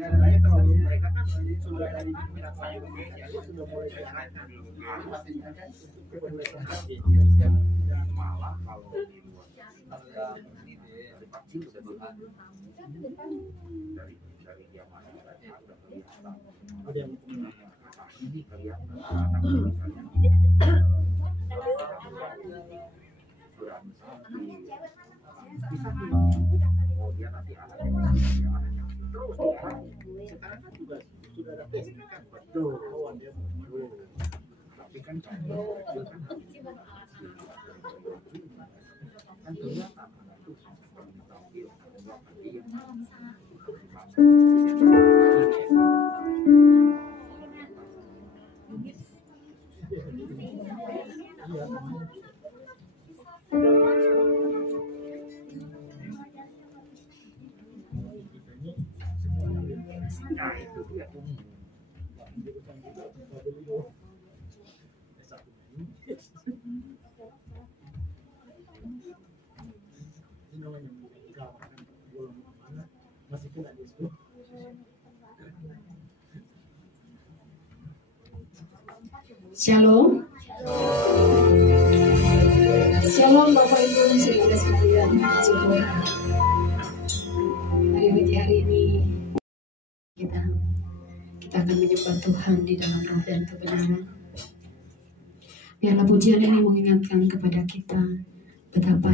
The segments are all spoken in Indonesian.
kalau mereka kan sudah dari sudah mulai dan malah kalau di luar ini kecil dari dia masih ada kelihatan ada yang ini kelihatan anak misalnya bisa oh dia nanti anaknya terus sekarang kan juga sudah ada tes kan betul tapi kan kalau kecil kan kan kelihatan itu tampil nah itu dia Shalom. Shalom Bapak Ibu saudara sekalian. Hari ini kita akan menyembah Tuhan di dalam roh dan kebenaran. Biarlah pujian ini mengingatkan kepada kita betapa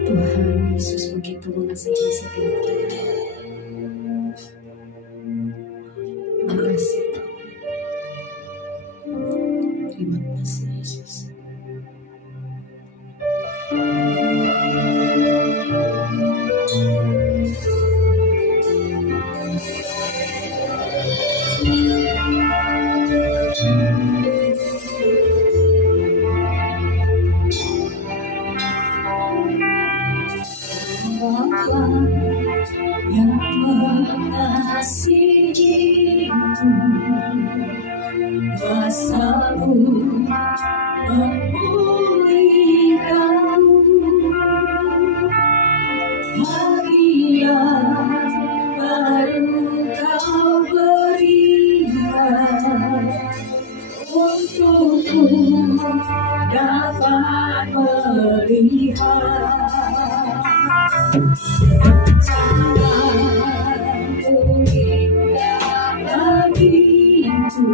Tuhan Yesus begitu mengasihi setiap kita. Terima kasih. Terima kasih Yesus. Yang mengasihimu, kuasa-Mu memulihkanmu, hadiah baru Kau berikan untukku dapat melihat rencana-Mu indah bagiku.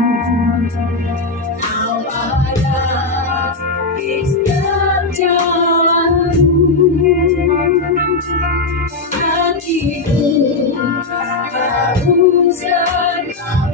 Kau ada di setiap jalanku, hatiku harus dapat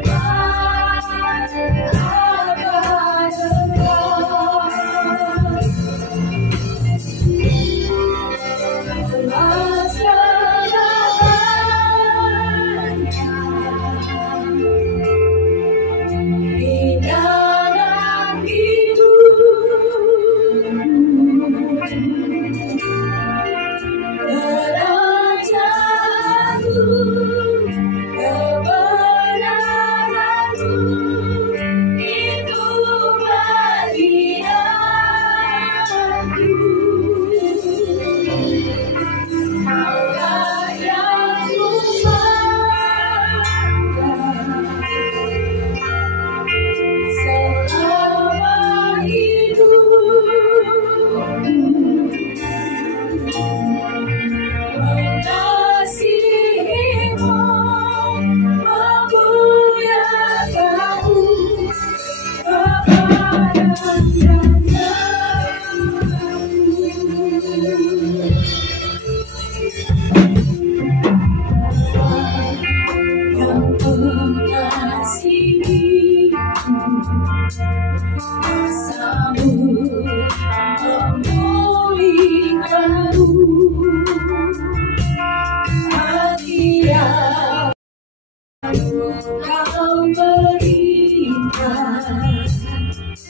akan Kau berikan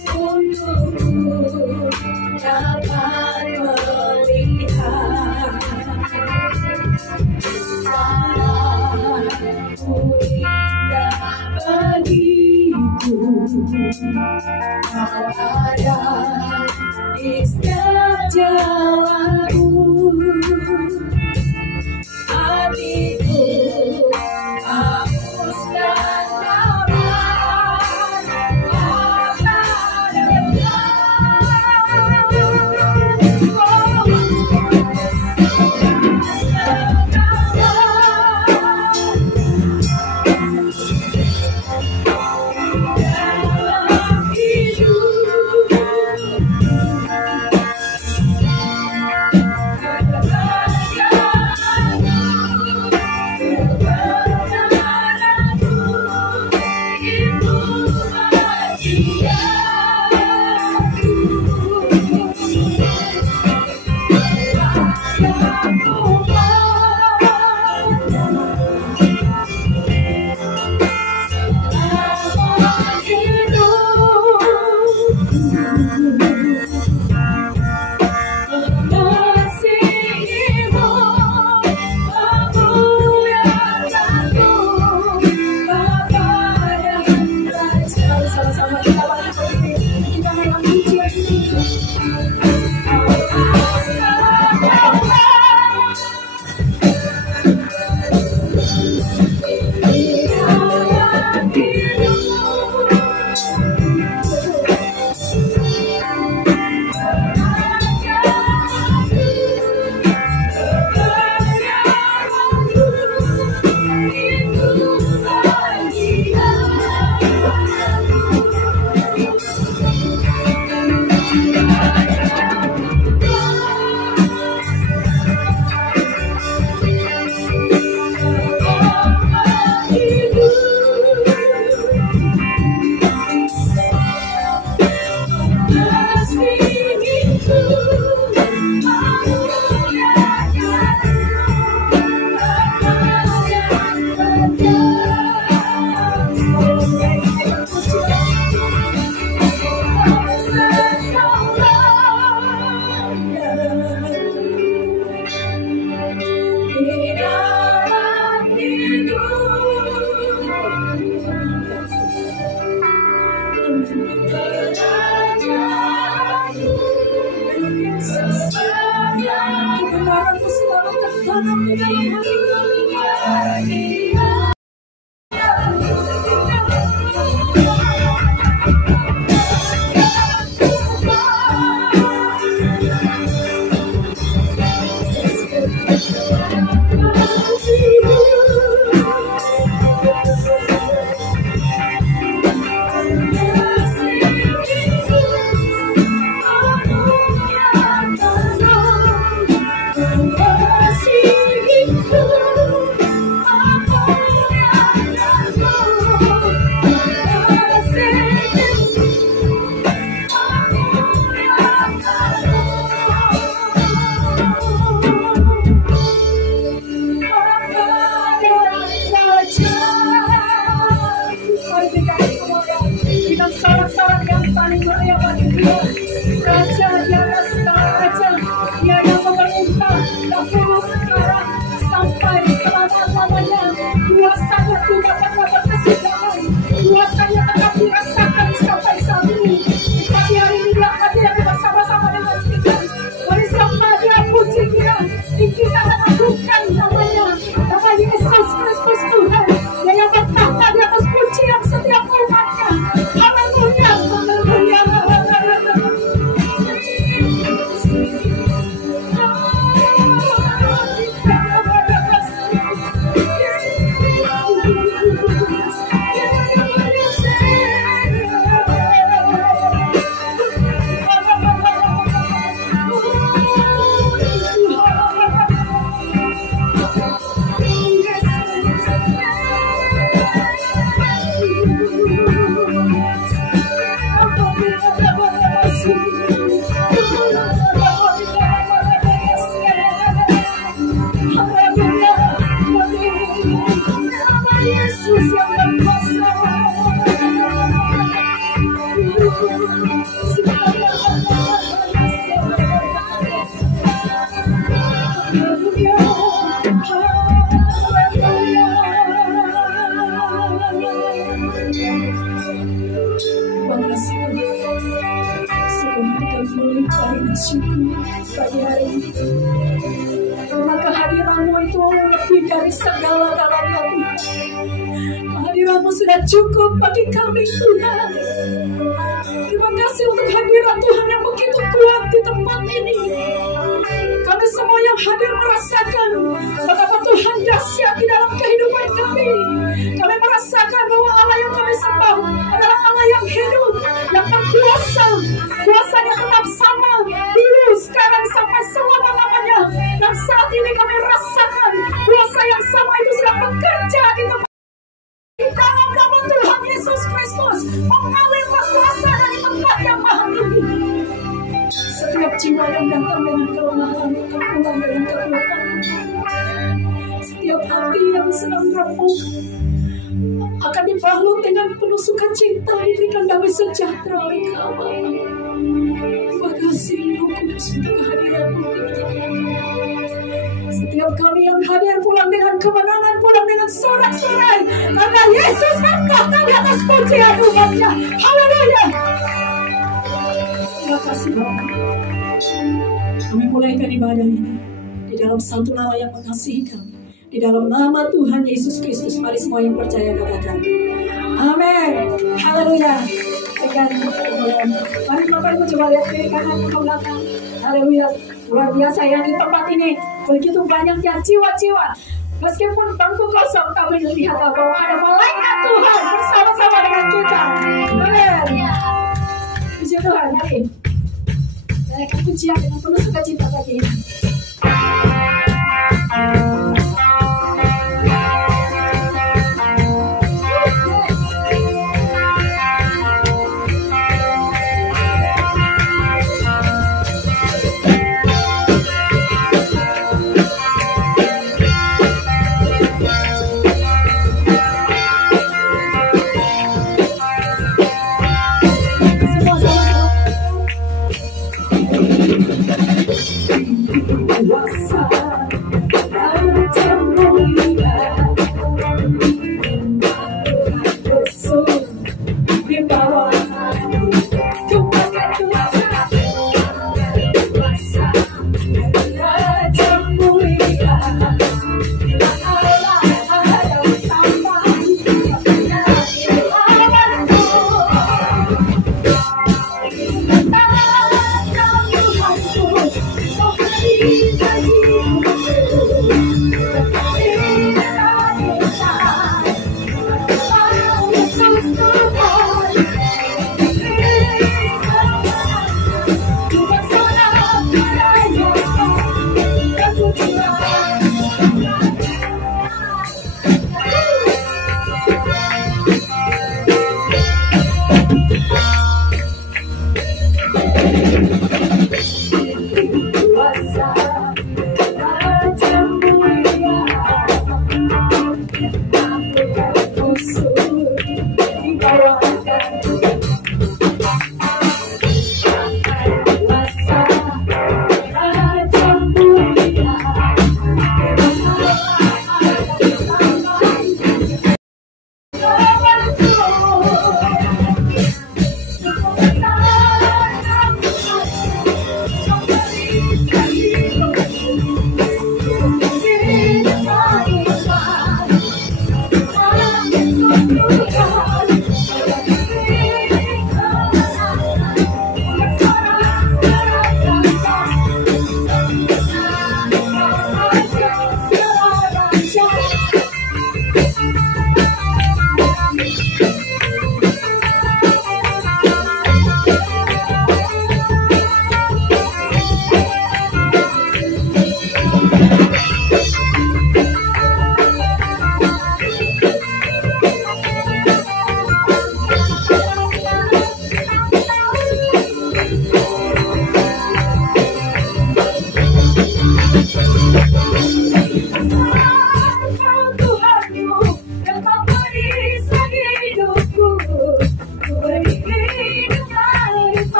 untukku dapat melihat cara-Mu indah bagiku. Kau ada di setiap jalanku, hatiku Karena kehadiran-Mu itu lebih dari segala galanya Tuhan. Kehadiran-Mu sudah cukup bagi kami Tuhan. Terima kasih untuk hadirat Tuhan yang begitu kuat di tempat ini. Kami semua yang hadir merasakan betapa Tuhan dahsyat di dalam kehidupan kami. Kami merasakan bahwa Allah yang kami sembah adalah Allah yang hidup, yang berkuasa. Kuasanya tetap sama dulu, sekarang, sampai selama-lamanya. Dan saat ini kami rasakan kuasa yang sama itu sedang bekerja di tempat di dalam nama Tuhan Yesus Kristus, mengalir berkuasa dari tempat yang maha tinggi. Setiap jiwa yang datang dengan kelemahan akan pulang dengan kekuatan. Setiap hati yang sedang remuk akan dibalut dengan penuh sukacita, diberikan damai sejahtera oleh Kau. Terima kasih Roh Kudus untuk kehadiran-Mu di tengah kami. Setiap kami yang hadir pulang dengan kemenangan, pulang dengan sorak-sorai, karena Yesus berkata di atas pujian umatnya. Haleluya. Terima kasih Bapak. Kami mulaikan ibadah ini di dalam satu nama yang mengasihi kami. Di dalam nama Tuhan Yesus Kristus, mari semua yang percaya katakan amin. Haleluya. Mari Bapak Ibu coba lihat kiri kanan ke belakang. Haleluya. Luar biasa yang di tempat ini begitu banyaknya jiwa-jiwa. Meskipun bangku kosong, kami lihat bahwa ada malaikat Tuhan bersama-sama dengan kita. Amin. Puji Tuhan, mari. Naikkan pujian dengan penuh sukacita bagi kita. Semua sama-sama.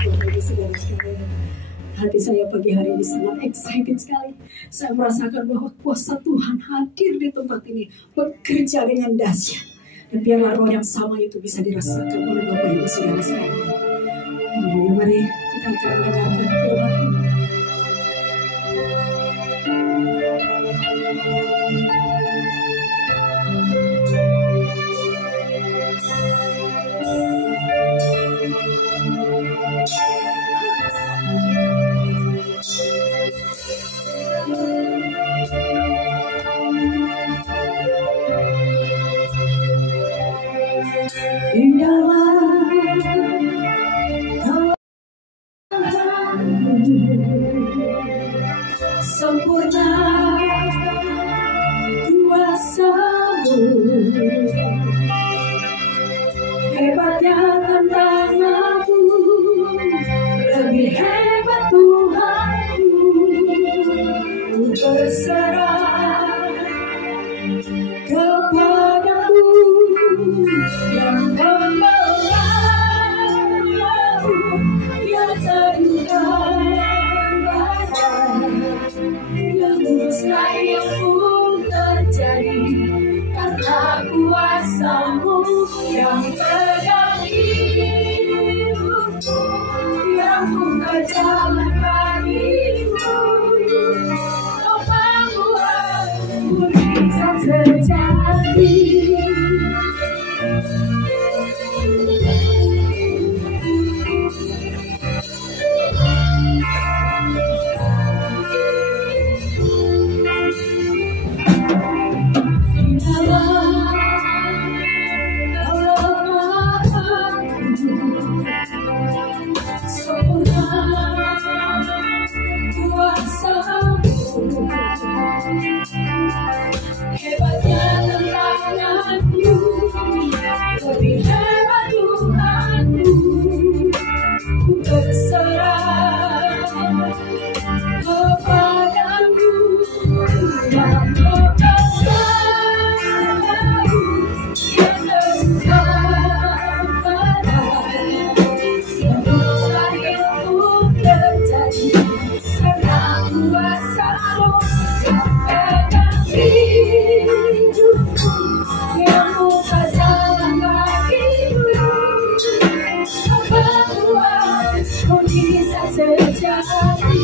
Bapak Ibu Saudara sekalian. Hati saya pagi hari ini sangat excited sekali. Saya merasakan bahwa kuasa Tuhan hadir di tempat ini, bekerja dengan dahsyat. Dan biarlah roh yang sama itu bisa dirasakan oleh Bapak Ibu Saudara sekalian. Mari kita akan mendengarkan firman Tuhan. Di dalam sempurna kuasa-Mu, hebatnya tantanganmu, lebih hebat Tuhanku. Ku berserah kepadamu yang membelah, yang terluka yang mustahil pun terjadi karena kuasa-Mu yang pegang hidupku, yang buka jalan bagiku. Doamu aku bisa terjadi. Hebatnya tantanganmu, lebih hebat Tuhanku. Ku berserah kepadamu yang membelah-Mu, yang terluka yang mustahil pun terjadi karena kuasa-Mu yang pegang hidupku, yang buka jalan bagiku. Apa-apa bisa terjadi.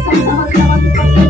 Sama-sama kita lakukan.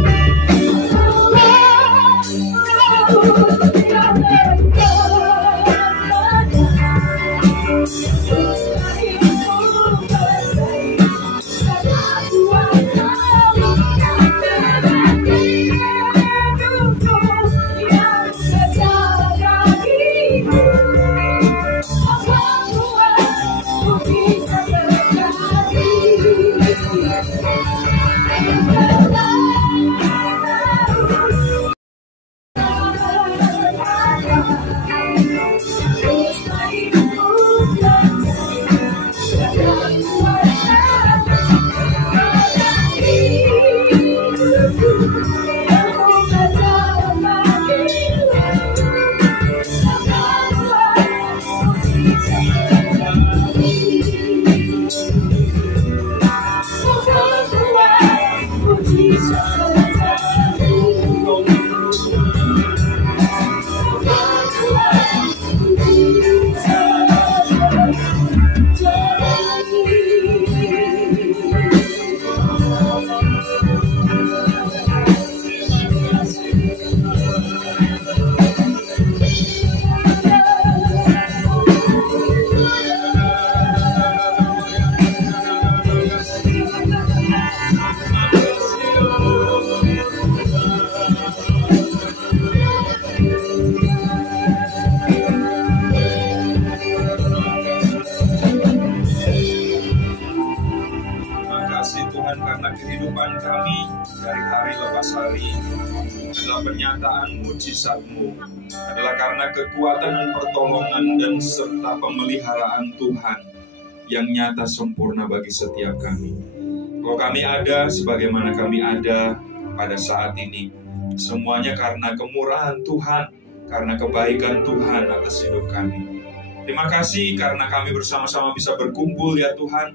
penyataan mujizat-Mu adalah karena kekuatan dan pertolongan dan serta pemeliharaan Tuhan yang nyata sempurna bagi setiap kami. Kalau kami ada sebagaimana kami ada pada saat ini, semuanya karena kemurahan Tuhan, karena kebaikan Tuhan atas hidup kami. Terima kasih karena kami bersama-sama bisa berkumpul ya Tuhan,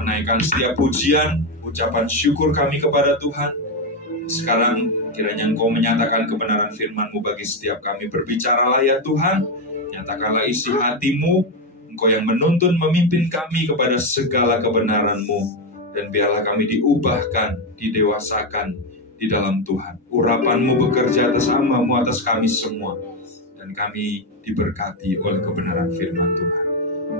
menaikkan setiap pujian, ucapan syukur kami kepada Tuhan. Sekarang kiranya Engkau menyatakan kebenaran firman-Mu bagi setiap kami. Berbicaralah ya Tuhan, nyatakanlah isi hati-Mu, Engkau yang menuntun memimpin kami kepada segala kebenaran-Mu. Dan biarlah kami diubahkan, didewasakan di dalam Tuhan. Urapan-Mu bekerja atas hamba-Mu, atas kami semua. Dan kami diberkati oleh kebenaran firman Tuhan.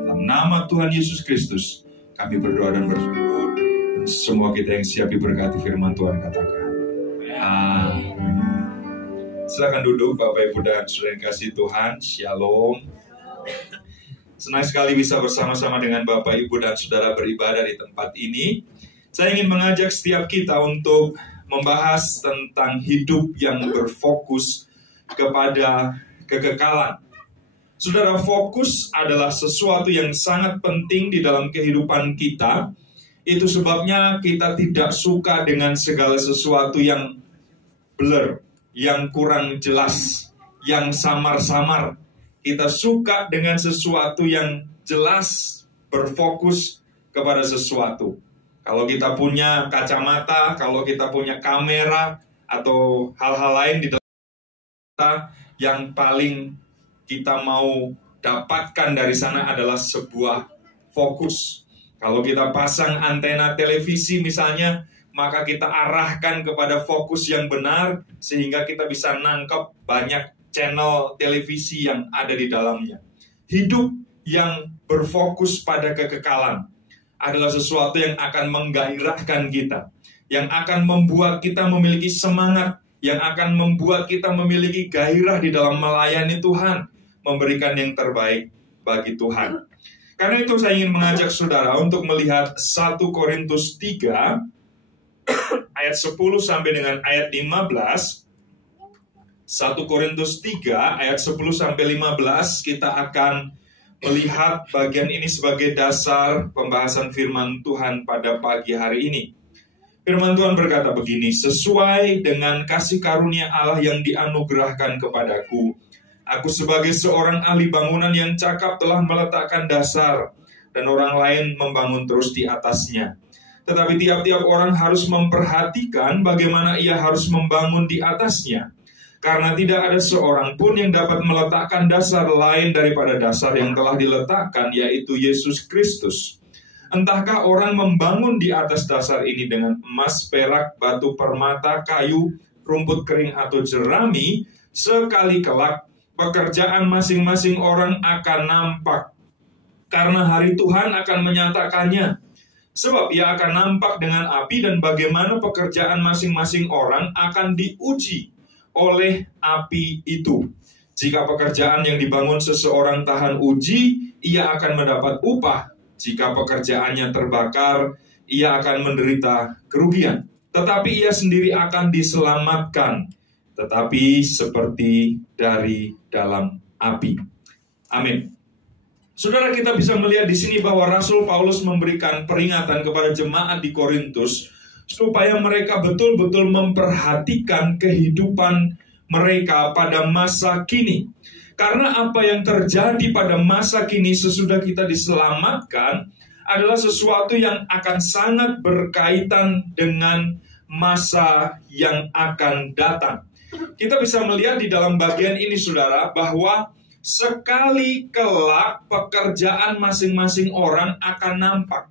Dalam nama Tuhan Yesus Kristus, kami berdoa dan bersyukur. Dan semua kita yang siap diberkati firman Tuhan katakan. Amin. Silakan duduk Bapak Ibu dan Saudara yang kasih Tuhan. Shalom. Senang sekali bisa bersama-sama dengan Bapak Ibu dan Saudara beribadah di tempat ini. Saya ingin mengajak setiap kita untuk membahas tentang hidup yang berfokus kepada kekekalan. Saudara, fokus adalah sesuatu yang sangat penting di dalam kehidupan kita. Itu sebabnya kita tidak suka dengan segala sesuatu yang blur, yang kurang jelas, yang samar-samar. Kita suka dengan sesuatu yang jelas, berfokus kepada sesuatu. Kalau kita punya kacamata, kalau kita punya kamera, atau hal-hal lain di dalam kita, yang paling kita mau dapatkan dari sana adalah sebuah fokus. Kalau kita pasang antena televisi misalnya, maka kita arahkan kepada fokus yang benar, sehingga kita bisa nangkep banyak channel televisi yang ada di dalamnya. Hidup yang berfokus pada kekekalan adalah sesuatu yang akan menggairahkan kita, yang akan membuat kita memiliki semangat, yang akan membuat kita memiliki gairah di dalam melayani Tuhan, memberikan yang terbaik bagi Tuhan. Karena itu saya ingin mengajak saudara untuk melihat 1 Korintus 3 ayat 10 sampai dengan ayat 15. 1 Korintus 3 ayat 10 sampai 15, kita akan melihat bagian ini sebagai dasar pembahasan firman Tuhan pada pagi hari ini. Firman Tuhan berkata begini, sesuai dengan kasih karunia Allah yang dianugerahkan kepadaku, aku sebagai seorang ahli bangunan yang cakap telah meletakkan dasar, dan orang lain membangun terus di atasnya. Tetapi tiap-tiap orang harus memperhatikan bagaimana ia harus membangun di atasnya. Karena tidak ada seorang pun yang dapat meletakkan dasar lain daripada dasar yang telah diletakkan, yaitu Yesus Kristus. Entahkah orang membangun di atas dasar ini dengan emas, perak, batu permata, kayu, rumput kering atau jerami, sekali kelak pekerjaan masing-masing orang akan nampak. Karena hari Tuhan akan menyatakannya. Sebab ia akan nampak dengan api, dan bagaimana pekerjaan masing-masing orang akan diuji oleh api itu. Jika pekerjaan yang dibangun seseorang tahan uji, ia akan mendapat upah. Jika pekerjaannya terbakar, ia akan menderita kerugian. Tetapi ia sendiri akan diselamatkan, tetapi seperti dari dalam api. Amin. Saudara, kita bisa melihat di sini bahwa Rasul Paulus memberikan peringatan kepada jemaat di Korintus supaya mereka betul-betul memperhatikan kehidupan mereka pada masa kini. Karena apa yang terjadi pada masa kini sesudah kita diselamatkan adalah sesuatu yang akan sangat berkaitan dengan masa yang akan datang. Kita bisa melihat di dalam bagian ini, saudara, bahwa sekali kelak pekerjaan masing-masing orang akan nampak.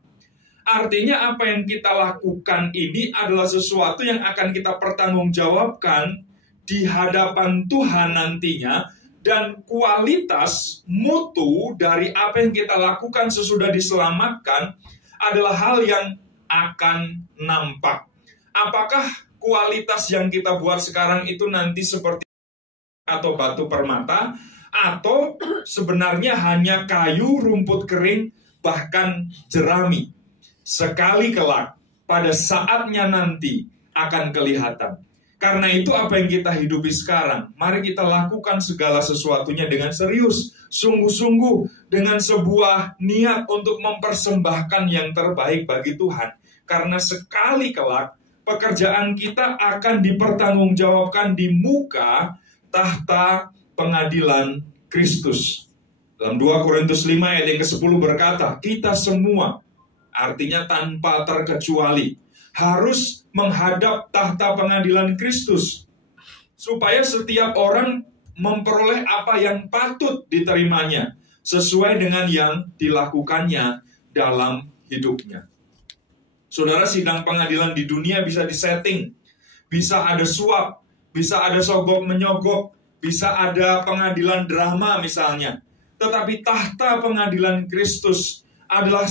Artinya apa yang kita lakukan ini adalah sesuatu yang akan kita pertanggungjawabkan di hadapan Tuhan nantinya, dan kualitas mutu dari apa yang kita lakukan sesudah diselamatkan adalah hal yang akan nampak. Apakah kualitas yang kita buat sekarang itu nanti seperti atau batu permata, atau sebenarnya hanya kayu, rumput kering, bahkan jerami? Sekali kelak, pada saatnya nanti akan kelihatan. Karena itu apa yang kita hidupi sekarang, mari kita lakukan segala sesuatunya dengan serius, sungguh-sungguh, dengan sebuah niat untuk mempersembahkan yang terbaik bagi Tuhan. Karena sekali kelak, pekerjaan kita akan dipertanggungjawabkan di muka tahta pengadilan Kristus. Dalam 2 Korintus 5 ayat yang ke-10 berkata, kita semua, artinya tanpa terkecuali, harus menghadap tahta pengadilan Kristus, supaya setiap orang memperoleh apa yang patut diterimanya, sesuai dengan yang dilakukannya dalam hidupnya. Saudara, sidang pengadilan di dunia bisa disetting, bisa ada suap, bisa ada sogok menyogok, bisa ada pengadilan drama misalnya. Tetapi tahta pengadilan Kristus adalah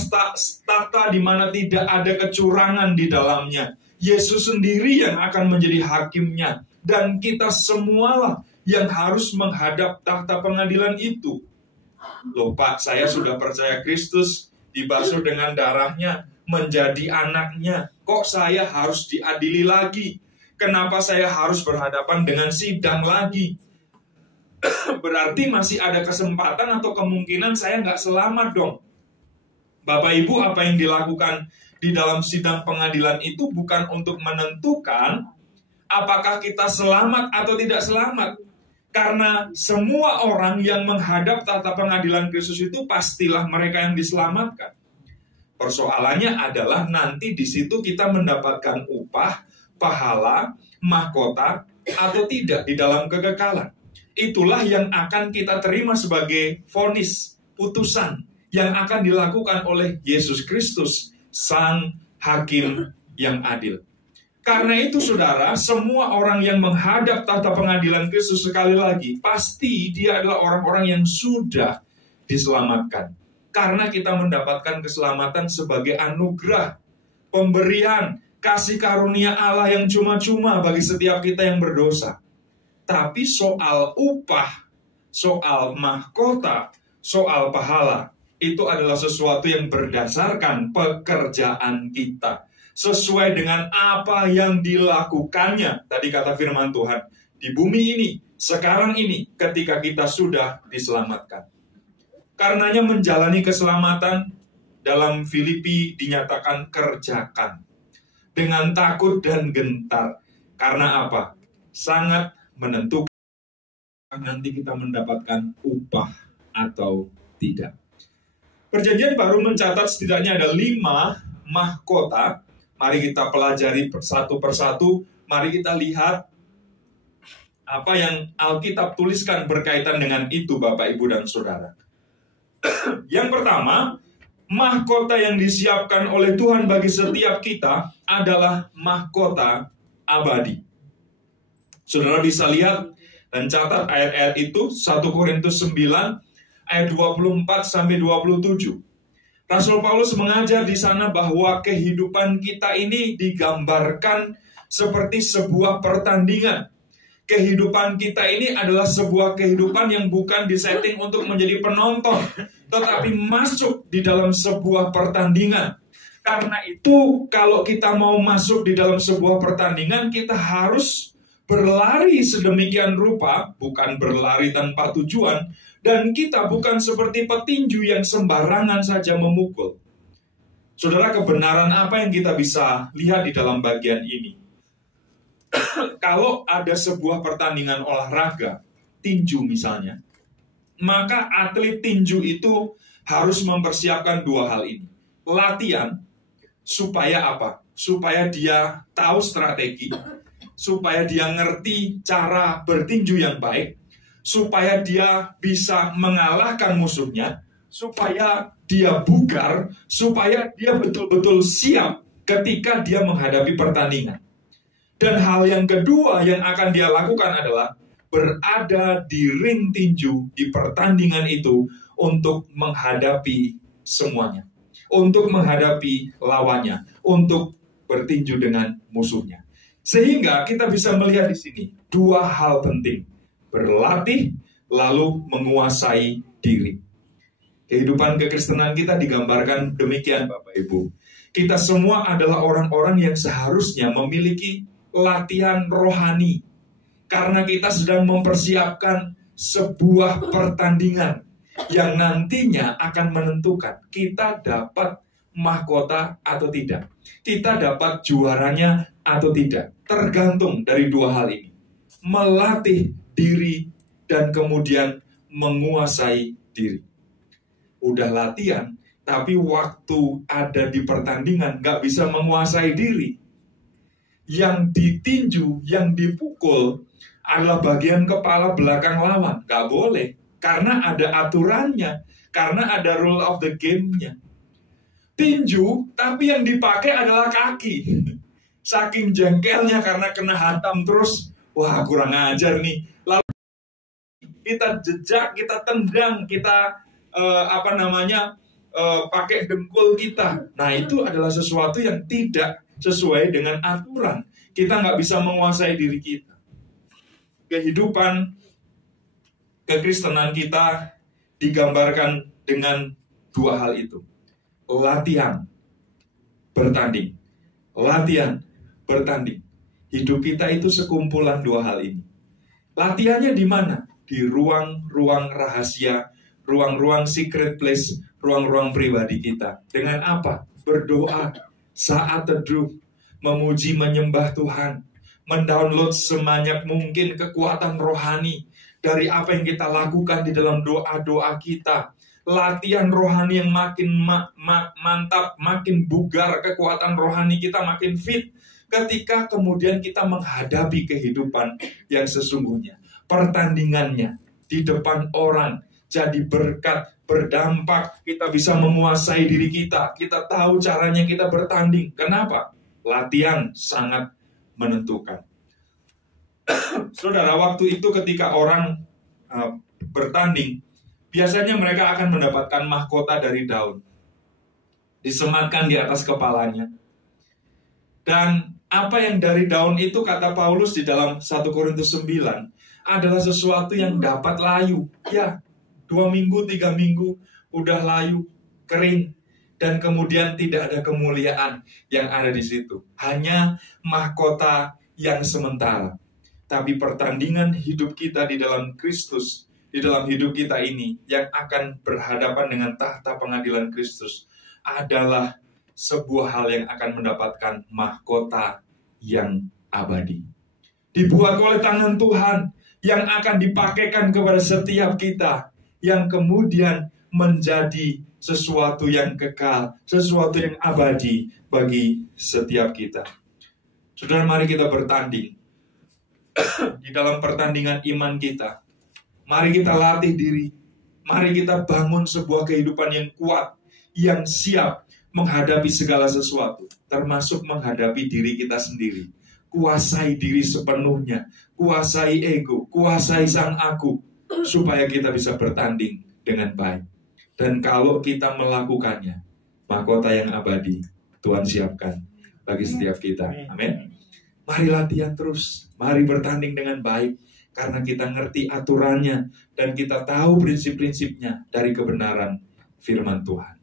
tahta di mana tidak ada kecurangan di dalamnya. Yesus sendiri yang akan menjadi hakimnya. Dan kita semualah yang harus menghadap tahta pengadilan itu. Loh Pak, saya sudah percaya Kristus, dibasuh dengan darahnya, menjadi anaknya. Kok saya harus diadili lagi? Kenapa saya harus berhadapan dengan sidang lagi? Berarti masih ada kesempatan atau kemungkinan saya nggak selamat dong. Bapak Ibu, apa yang dilakukan di dalam sidang pengadilan itu bukan untuk menentukan apakah kita selamat atau tidak selamat. Karena semua orang yang menghadap tahta pengadilan Kristus itu pastilah mereka yang diselamatkan. Persoalannya adalah nanti di situ kita mendapatkan upah, pahala, mahkota, atau tidak di dalam kekekalan. Itulah yang akan kita terima sebagai vonis, putusan yang akan dilakukan oleh Yesus Kristus, Sang Hakim yang adil. Karena itu saudara, semua orang yang menghadap tahta pengadilan Kristus sekali lagi, pasti dia adalah orang-orang yang sudah diselamatkan. Karena kita mendapatkan keselamatan sebagai anugerah, pemberian, kasih karunia Allah yang cuma-cuma bagi setiap kita yang berdosa. Tapi soal upah, soal mahkota, soal pahala, itu adalah sesuatu yang berdasarkan pekerjaan kita. Sesuai dengan apa yang dilakukannya. Tadi kata firman Tuhan, di bumi ini, sekarang ini, ketika kita sudah diselamatkan. Karenanya menjalani keselamatan dalam Filipi dinyatakan kerjakan. Dengan takut dan gentar. Karena apa? Sangat menentukan nanti kita mendapatkan upah atau tidak. Perjanjian baru mencatat setidaknya ada 5 mahkota. Mari kita pelajari satu persatu. Mari kita lihat apa yang Alkitab tuliskan berkaitan dengan itu, Bapak, Ibu, dan Saudara. Yang pertama, mahkota yang disiapkan oleh Tuhan bagi setiap kita adalah mahkota abadi. Saudara bisa lihat dan catat ayat-ayat itu, 1 Korintus 9 ayat 24-27. Rasul Paulus mengajar di sana bahwa kehidupan kita ini digambarkan seperti sebuah pertandingan. Kehidupan kita ini adalah sebuah kehidupan yang bukan disetting untuk menjadi penonton, tetapi masuk di dalam sebuah pertandingan. Karena itu, kalau kita mau masuk di dalam sebuah pertandingan, kita harus berlari sedemikian rupa, bukan berlari tanpa tujuan, dan kita bukan seperti petinju yang sembarangan saja memukul. Saudara, kebenaran apa yang kita bisa lihat di dalam bagian ini? Kalau ada sebuah pertandingan olahraga, tinju misalnya, maka atlet tinju itu harus mempersiapkan 2 hal ini. Latihan, supaya apa? Supaya dia tahu strategi, supaya dia ngerti cara bertinju yang baik, supaya dia bisa mengalahkan musuhnya, supaya dia bugar, supaya dia betul-betul siap ketika dia menghadapi pertandingan. Dan hal yang kedua yang akan dia lakukan adalah berada di ring tinju di pertandingan itu untuk menghadapi semuanya, untuk menghadapi lawannya, untuk bertinju dengan musuhnya. Sehingga kita bisa melihat di sini 2 hal penting. Berlatih, lalu menguasai diri. Kehidupan kekristenan kita digambarkan demikian, Bapak Ibu. Kita semua adalah orang-orang yang seharusnya memiliki latihan rohani. Karena kita sedang mempersiapkan sebuah pertandingan yang nantinya akan menentukan kita dapat mahkota atau tidak. Kita dapat juaranya atau tidak. Tergantung dari dua hal ini. Melatih diri dan kemudian menguasai diri. Udah latihan, tapi waktu ada di pertandingan gak bisa menguasai diri. Yang ditinju, yang dipukul adalah bagian kepala belakang lawan. Gak boleh, karena ada aturannya, karena ada rule of the game-nya. Tinju, tapi yang dipakai adalah kaki. Saking jengkelnya karena kena hantam terus, wah kurang ajar nih. Lalu kita jejak, kita tendang, kita pakai dengkul kita. Nah itu adalah sesuatu yang tidak sesuai dengan aturan. Kita nggak bisa menguasai diri kita. Kehidupan kekristenan kita digambarkan dengan dua hal itu. Latihan, bertanding. Latihan, bertanding. Hidup kita itu sekumpulan dua hal ini. Latihannya di mana? Di ruang-ruang rahasia, ruang-ruang secret place, ruang-ruang pribadi kita. Dengan apa? Berdoa, saat teduh, memuji menyembah Tuhan, mendownload sebanyak mungkin kekuatan rohani dari apa yang kita lakukan di dalam doa-doa kita. Latihan rohani yang makin mantap, makin bugar, kekuatan rohani kita makin fit ketika kemudian kita menghadapi kehidupan yang sesungguhnya. Pertandingannya di depan orang jadi berkat, berdampak, kita bisa menguasai diri kita. Kita tahu caranya kita bertanding. Kenapa? Latihan sangat menentukan. Saudara, waktu itu ketika orang bertanding, biasanya mereka akan mendapatkan mahkota dari daun. Disematkan di atas kepalanya. Dan apa yang dari daun itu, kata Paulus di dalam 1 Korintus 9, adalah sesuatu yang dapat layu. Ya, 2 minggu, 3 minggu, udah layu, kering. Dan kemudian tidak ada kemuliaan yang ada di situ. Hanya mahkota yang sementara. Tapi pertandingan hidup kita di dalam Kristus, di dalam hidup kita ini, yang akan berhadapan dengan tahta pengadilan Kristus, adalah sebuah hal yang akan mendapatkan mahkota yang abadi. Dibuat oleh tangan Tuhan, yang akan dipakaikan kepada setiap kita, yang kemudian menjadi sesuatu yang kekal, sesuatu yang abadi bagi setiap kita. Saudara, mari kita bertanding. Di dalam pertandingan iman kita, mari kita latih diri. Mari kita bangun sebuah kehidupan yang kuat, yang siap menghadapi segala sesuatu, termasuk menghadapi diri kita sendiri. Kuasai diri sepenuhnya, kuasai ego, kuasai sang aku, supaya kita bisa bertanding dengan baik. Dan kalau kita melakukannya, mahkota yang abadi Tuhan siapkan bagi setiap kita. Amin. Mari latihan terus, mari bertanding dengan baik, karena kita ngerti aturannya dan kita tahu prinsip-prinsipnya dari kebenaran firman Tuhan.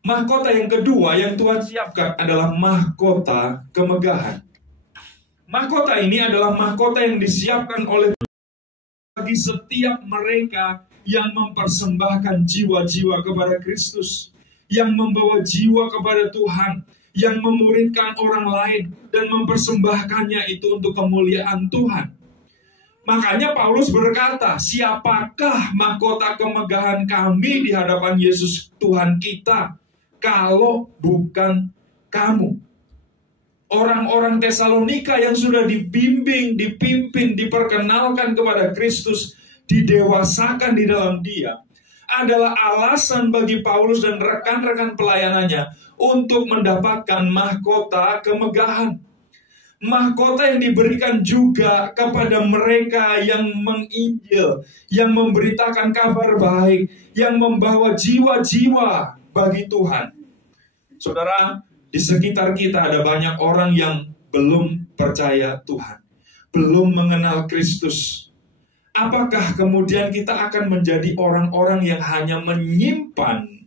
Mahkota yang kedua yang Tuhan siapkan adalah mahkota kemegahan. Mahkota ini adalah mahkota yang disiapkan oleh bagi setiap mereka yang mempersembahkan jiwa-jiwa kepada Kristus, yang membawa jiwa kepada Tuhan, yang memuridkan orang lain dan mempersembahkannya itu untuk kemuliaan Tuhan. Makanya Paulus berkata, siapakah mahkota kemegahan kami di hadapan Yesus Tuhan kita, kalau bukan kamu? Orang-orang Tesalonika yang sudah dibimbing, dipimpin, diperkenalkan kepada Kristus, didewasakan di dalam Dia, adalah alasan bagi Paulus dan rekan-rekan pelayanannya untuk mendapatkan mahkota kemegahan. Mahkota yang diberikan juga kepada mereka yang menginjil, yang memberitakan kabar baik, yang membawa jiwa-jiwa bagi Tuhan. Saudara, di sekitar kita ada banyak orang yang belum percaya Tuhan, belum mengenal Kristus. Apakah kemudian kita akan menjadi orang-orang yang hanya menyimpan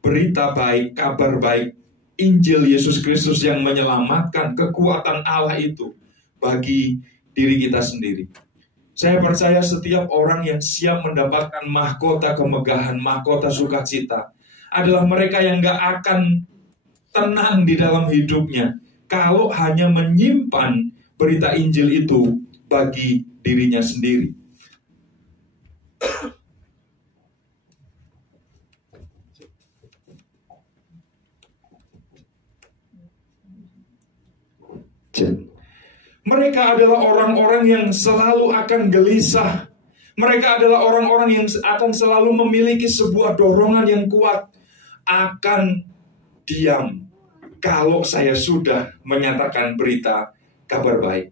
berita baik, kabar baik, Injil Yesus Kristus yang menyelamatkan, kekuatan Allah itu bagi diri kita sendiri. Saya percaya setiap orang yang siap mendapatkan mahkota kemegahan, mahkota sukacita, adalah mereka yang gak akan tenang di dalam hidupnya kalau hanya menyimpan berita Injil itu bagi dirinya sendiri. Mereka adalah orang-orang yang selalu akan gelisah. Mereka adalah orang-orang yang akan selalu memiliki sebuah dorongan yang kuat. Akan diam kalau saya sudah menyatakan berita kabar baik.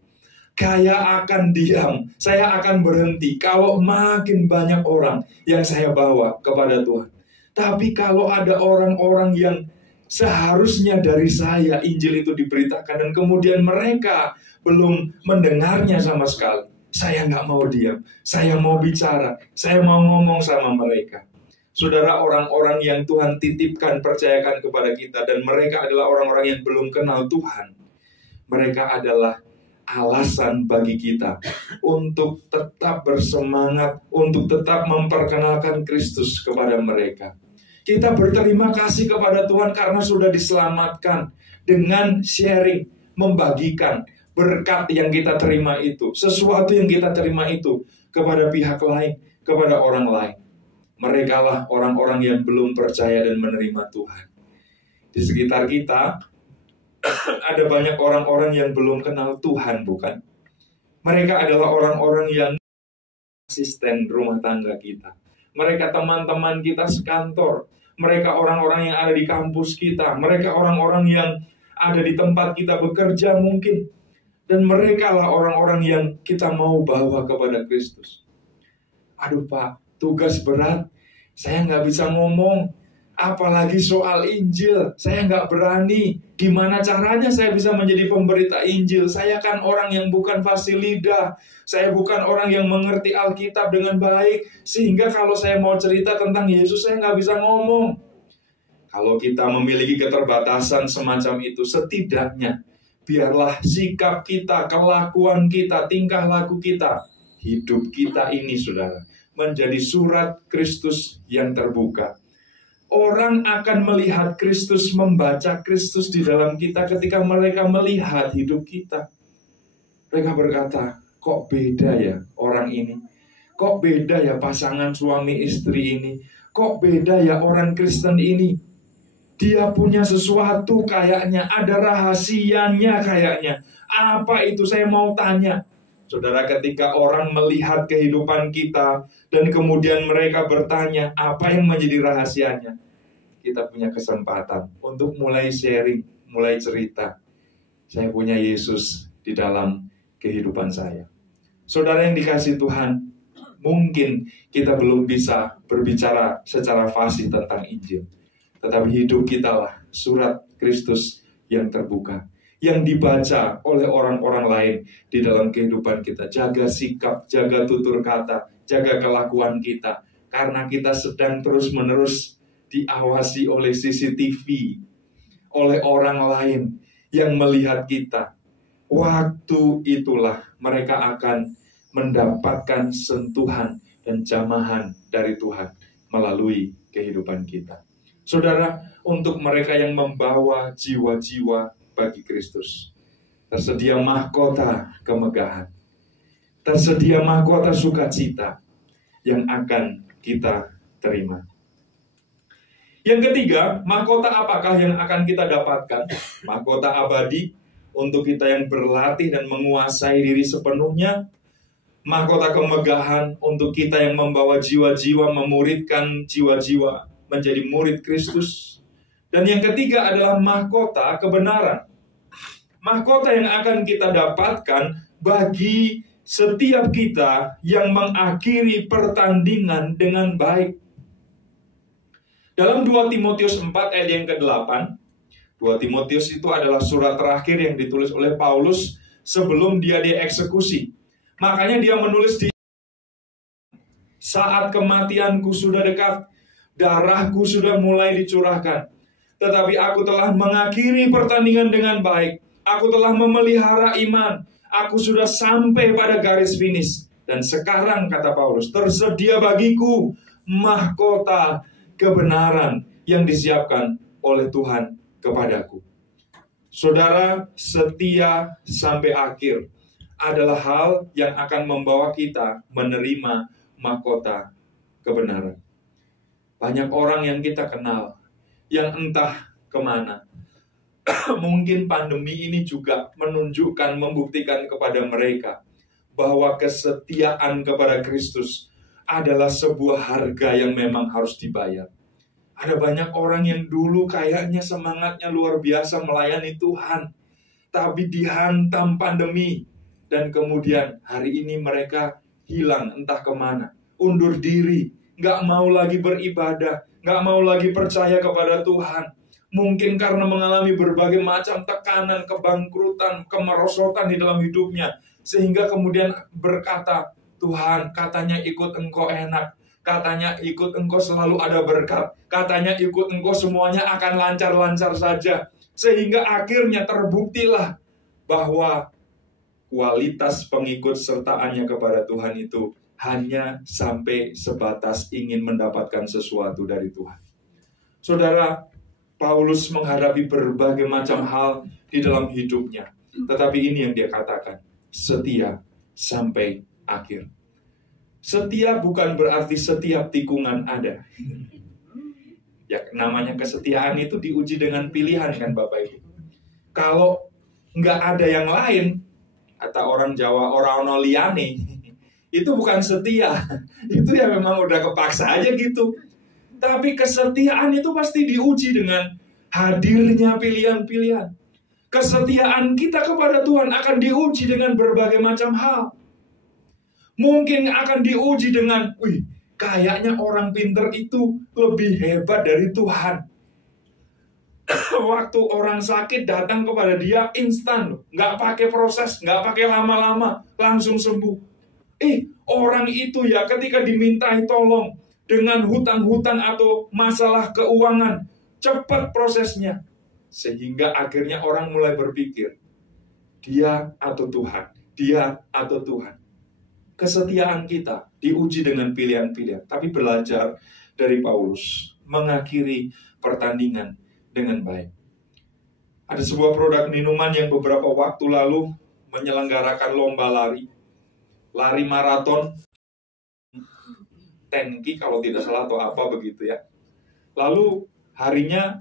Saya akan diam, saya akan berhenti kalau makin banyak orang yang saya bawa kepada Tuhan. Tapi kalau ada orang-orang yang seharusnya dari saya Injil itu diberitakan dan kemudian mereka belum mendengarnya sama sekali, saya nggak mau diam, saya mau bicara, saya mau ngomong sama mereka. Saudara, orang-orang yang Tuhan titipkan, percayakan kepada kita, dan mereka adalah orang-orang yang belum kenal Tuhan. Mereka adalah alasan bagi kita untuk tetap bersemangat, untuk tetap memperkenalkan Kristus kepada mereka. Kita berterima kasih kepada Tuhan karena sudah diselamatkan dengan sharing, membagikan berkat yang kita terima itu, sesuatu yang kita terima itu kepada pihak lain, kepada orang lain. Mereka lah orang-orang yang belum percaya dan menerima Tuhan. Di sekitar kita ada banyak orang-orang yang belum kenal Tuhan, bukan? Mereka adalah orang-orang yang asisten rumah tangga kita. Mereka teman-teman kita sekantor. Mereka orang-orang yang ada di kampus kita. Mereka orang-orang yang ada di tempat kita bekerja mungkin. Dan mereka lah orang-orang yang kita mau bawa kepada Kristus. Aduh Pak, tugas berat. Saya nggak bisa ngomong. Apalagi soal Injil, saya nggak berani. Gimana caranya saya bisa menjadi pemberita Injil? Saya kan orang yang bukan fasih lidah. Saya bukan orang yang mengerti Alkitab dengan baik. Sehingga kalau saya mau cerita tentang Yesus, saya nggak bisa ngomong. Kalau kita memiliki keterbatasan semacam itu, setidaknya biarlah sikap kita, kelakuan kita, tingkah laku kita, hidup kita ini, saudara, menjadi surat Kristus yang terbuka. Orang akan melihat Kristus, membaca Kristus di dalam kita ketika mereka melihat hidup kita. Mereka berkata, kok beda ya orang ini? Kok beda ya pasangan suami istri ini? Kok beda ya orang Kristen ini? Dia punya sesuatu kayaknya, ada rahasianya kayaknya. Apa itu? Saya mau tanya. Saudara, ketika orang melihat kehidupan kita dan kemudian mereka bertanya apa yang menjadi rahasianya, kita punya kesempatan untuk mulai sharing, mulai cerita. Saya punya Yesus di dalam kehidupan saya. Saudara yang dikasihi Tuhan, mungkin kita belum bisa berbicara secara fasih tentang Injil, tetapi hidup kita lah surat Kristus yang terbuka, yang dibaca oleh orang-orang lain di dalam kehidupan kita. Jaga sikap, jaga tutur kata, jaga kelakuan kita. Karena kita sedang terus-menerus diawasi oleh CCTV, oleh orang lain yang melihat kita. Waktu itulah mereka akan mendapatkan sentuhan dan jamahan dari Tuhan melalui kehidupan kita. Saudara, untuk mereka yang membawa jiwa-jiwa bagi Kristus, tersedia mahkota kemegahan, tersedia mahkota sukacita yang akan kita terima. Yang ketiga, mahkota apakah yang akan kita dapatkan? Mahkota abadi untuk kita yang berlatih dan menguasai diri sepenuhnya. Mahkota kemegahan untuk kita yang membawa jiwa-jiwa, memuridkan jiwa-jiwa menjadi murid Kristus. Dan yang ketiga adalah mahkota kebenaran. Mahkota yang akan kita dapatkan bagi setiap kita yang mengakhiri pertandingan dengan baik. Dalam 2 Timotius 4 ayat yang ke-8, 2 Timotius itu adalah surat terakhir yang ditulis oleh Paulus sebelum dia dieksekusi. Makanya dia menulis di saat kematianku sudah dekat, darahku sudah mulai dicurahkan. tetapi aku telah mengakhiri pertandingan dengan baik. Aku telah memelihara iman. Aku sudah sampai pada garis finish. Dan sekarang, kata Paulus, tersedia bagiku mahkota kebenaran yang disiapkan oleh Tuhan kepadaku. Saudara, setia sampai akhir adalah hal yang akan membawa kita menerima mahkota kebenaran. Banyak orang yang kita kenal, yang entah kemana. Mungkin pandemi ini juga menunjukkan, membuktikan kepada mereka bahwa kesetiaan kepada Kristus adalah sebuah harga yang memang harus dibayar. Ada banyak orang yang dulu kayaknya semangatnya luar biasa melayani Tuhan, tapi dihantam pandemi, dan kemudian hari ini mereka hilang entah kemana, undur diri, gak mau lagi beribadah, gak mau lagi percaya kepada Tuhan. Mungkin karena mengalami berbagai macam tekanan, kebangkrutan, kemerosotan di dalam hidupnya, sehingga kemudian berkata, Tuhan, katanya ikut Engkau enak, katanya ikut Engkau selalu ada berkat, katanya ikut Engkau semuanya akan lancar-lancar saja. Sehingga akhirnya terbuktilah bahwa kualitas pengikut sertaannya kepada Tuhan itu hanya sampai sebatas ingin mendapatkan sesuatu dari Tuhan. Saudara, Paulus menghadapi berbagai macam hal di dalam hidupnya. Tetapi ini yang dia katakan, setia sampai akhir. Setia bukan berarti setiap tikungan ada. Ya, namanya kesetiaan itu diuji dengan pilihan kan Bapak Ibu. Kalau nggak ada yang lain, kata orang Jawa, orang no liyane, itu bukan setia. Itu ya memang udah kepaksa aja gitu. Tapi kesetiaan itu pasti diuji dengan hadirnya pilihan-pilihan. Kesetiaan kita kepada Tuhan akan diuji dengan berbagai macam hal. Mungkin akan diuji dengan, kayaknya orang pinter itu lebih hebat dari Tuhan. Waktu orang sakit datang kepada dia instan, nggak pakai proses, nggak pakai lama-lama, langsung sembuh. Orang itu ya ketika dimintai tolong dengan hutang-hutang atau masalah keuangan, cepat prosesnya. Sehingga akhirnya orang mulai berpikir, dia atau Tuhan, dia atau Tuhan. Kesetiaan kita diuji dengan pilihan-pilihan, tapi belajar dari Paulus, mengakhiri pertandingan dengan baik. Ada sebuah produk minuman yang beberapa waktu lalu menyelenggarakan lomba lari maraton, 10K kalau tidak salah atau apa begitu ya. Lalu harinya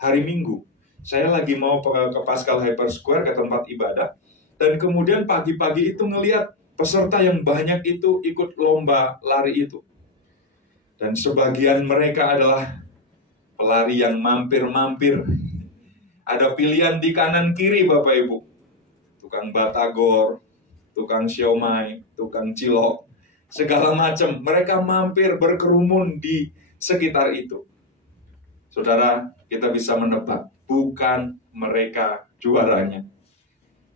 hari Minggu, saya lagi mau ke Paschal Hyper Square, ke tempat ibadah, dan kemudian pagi-pagi itu ngelihat peserta yang banyak itu ikut lomba lari itu. Dan sebagian mereka adalah pelari yang mampir-mampir. Ada pilihan di kanan kiri Bapak Ibu. Tukang batagor, tukang siomay, tukang cilok, segala macam. Mereka mampir berkerumun di sekitar itu. Saudara, kita bisa menebak, bukan mereka juaranya.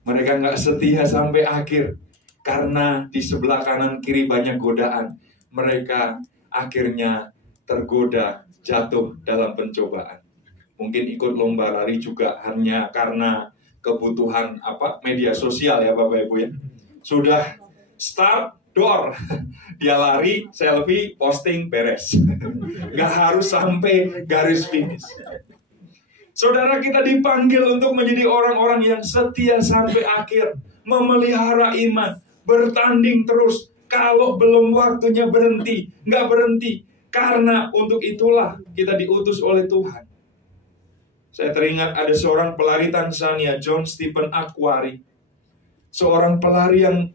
Mereka nggak setia sampai akhir. Karena di sebelah kanan kiri banyak godaan. Mereka akhirnya tergoda, jatuh dalam pencobaan. Mungkin ikut lomba lari juga hanya karena kebutuhan media sosial ya Bapak Ibu ya. Sudah start, door. Dia lari, selfie, posting, beres. Gak harus sampai garis finish. Saudara, kita dipanggil untuk menjadi orang-orang yang setia sampai akhir. Memelihara iman. Bertanding terus. Kalau belum waktunya berhenti, nggak berhenti. Karena untuk itulah kita diutus oleh Tuhan. Saya teringat ada seorang pelari Tanzania, John Stephen Akhwari. Seorang pelari yang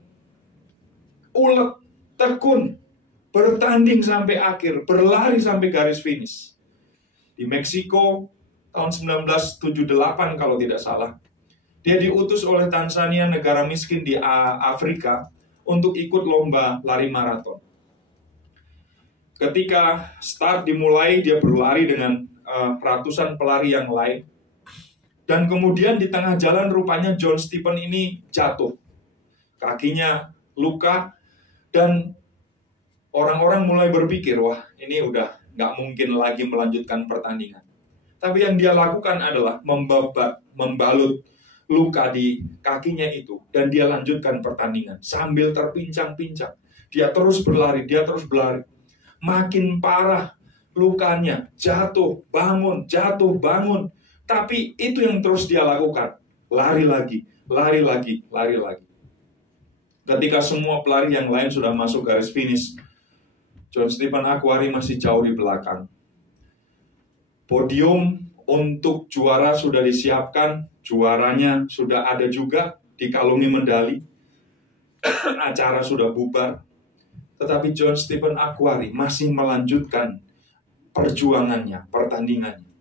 ulet, tekun, bertanding sampai akhir, berlari sampai garis finish. Di Meksiko tahun 1978 kalau tidak salah. Dia diutus oleh Tanzania, negara miskin di Afrika, untuk ikut lomba lari maraton. Ketika start dimulai, dia berlari dengan ratusan pelari yang lain. Dan kemudian di tengah jalan rupanya John Stephen ini jatuh. Kakinya luka, dan orang-orang mulai berpikir, wah ini udah nggak mungkin lagi melanjutkan pertandingan. Tapi yang dia lakukan adalah membalut luka di kakinya itu. Dan dia lanjutkan pertandingan sambil terpincang-pincang. Dia terus berlari. Makin parah lukanya, jatuh, bangun. Tapi itu yang terus dia lakukan. Lari lagi. Ketika semua pelari yang lain sudah masuk garis finish, John Stephen Akhwari masih jauh di belakang. Podium untuk juara sudah disiapkan, juaranya sudah ada juga, dikalungi medali. Acara sudah bubar. Tetapi John Stephen Akhwari masih melanjutkan perjuangannya, pertandingannya.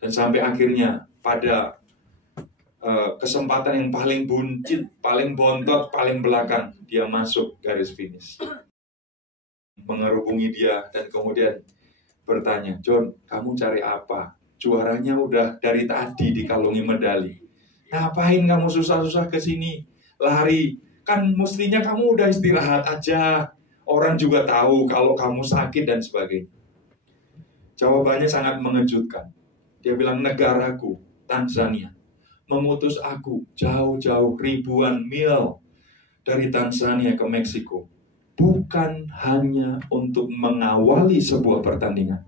Dan sampai akhirnya pada kesempatan yang paling buncit, paling bontot, paling belakang, dia masuk garis finish. Mengerubungi dia dan kemudian bertanya, John, kamu cari apa? Juaranya udah dari tadi dikalungi medali. Ngapain kamu susah-susah ke sini? Lari. Kan mestinya kamu udah istirahat aja. Orang juga tahu kalau kamu sakit dan sebagainya. Jawabannya sangat mengejutkan. Dia bilang, negaraku, Tanzania, mengutus aku jauh-jauh ribuan mil dari Tanzania ke Meksiko. Bukan hanya untuk mengawali sebuah pertandingan,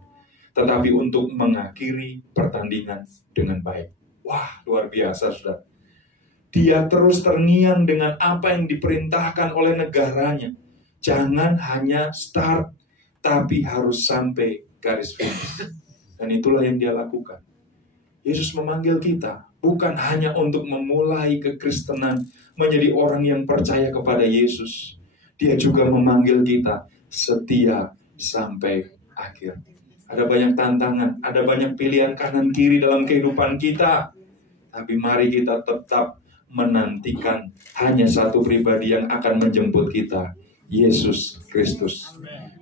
tetapi untuk mengakhiri pertandingan dengan baik. Wah, luar biasa, saudara. Dia terus terngiang dengan apa yang diperintahkan oleh negaranya. Jangan hanya start, tapi harus sampai garis finish. Dan itulah yang dia lakukan. Yesus memanggil kita bukan hanya untuk memulai kekristenan, menjadi orang yang percaya kepada Yesus. Dia juga memanggil kita setia sampai akhir. Ada banyak tantangan, ada banyak pilihan kanan kiri dalam kehidupan kita. Tapi mari kita tetap menantikan hanya satu pribadi yang akan menjemput kita, Yesus Kristus.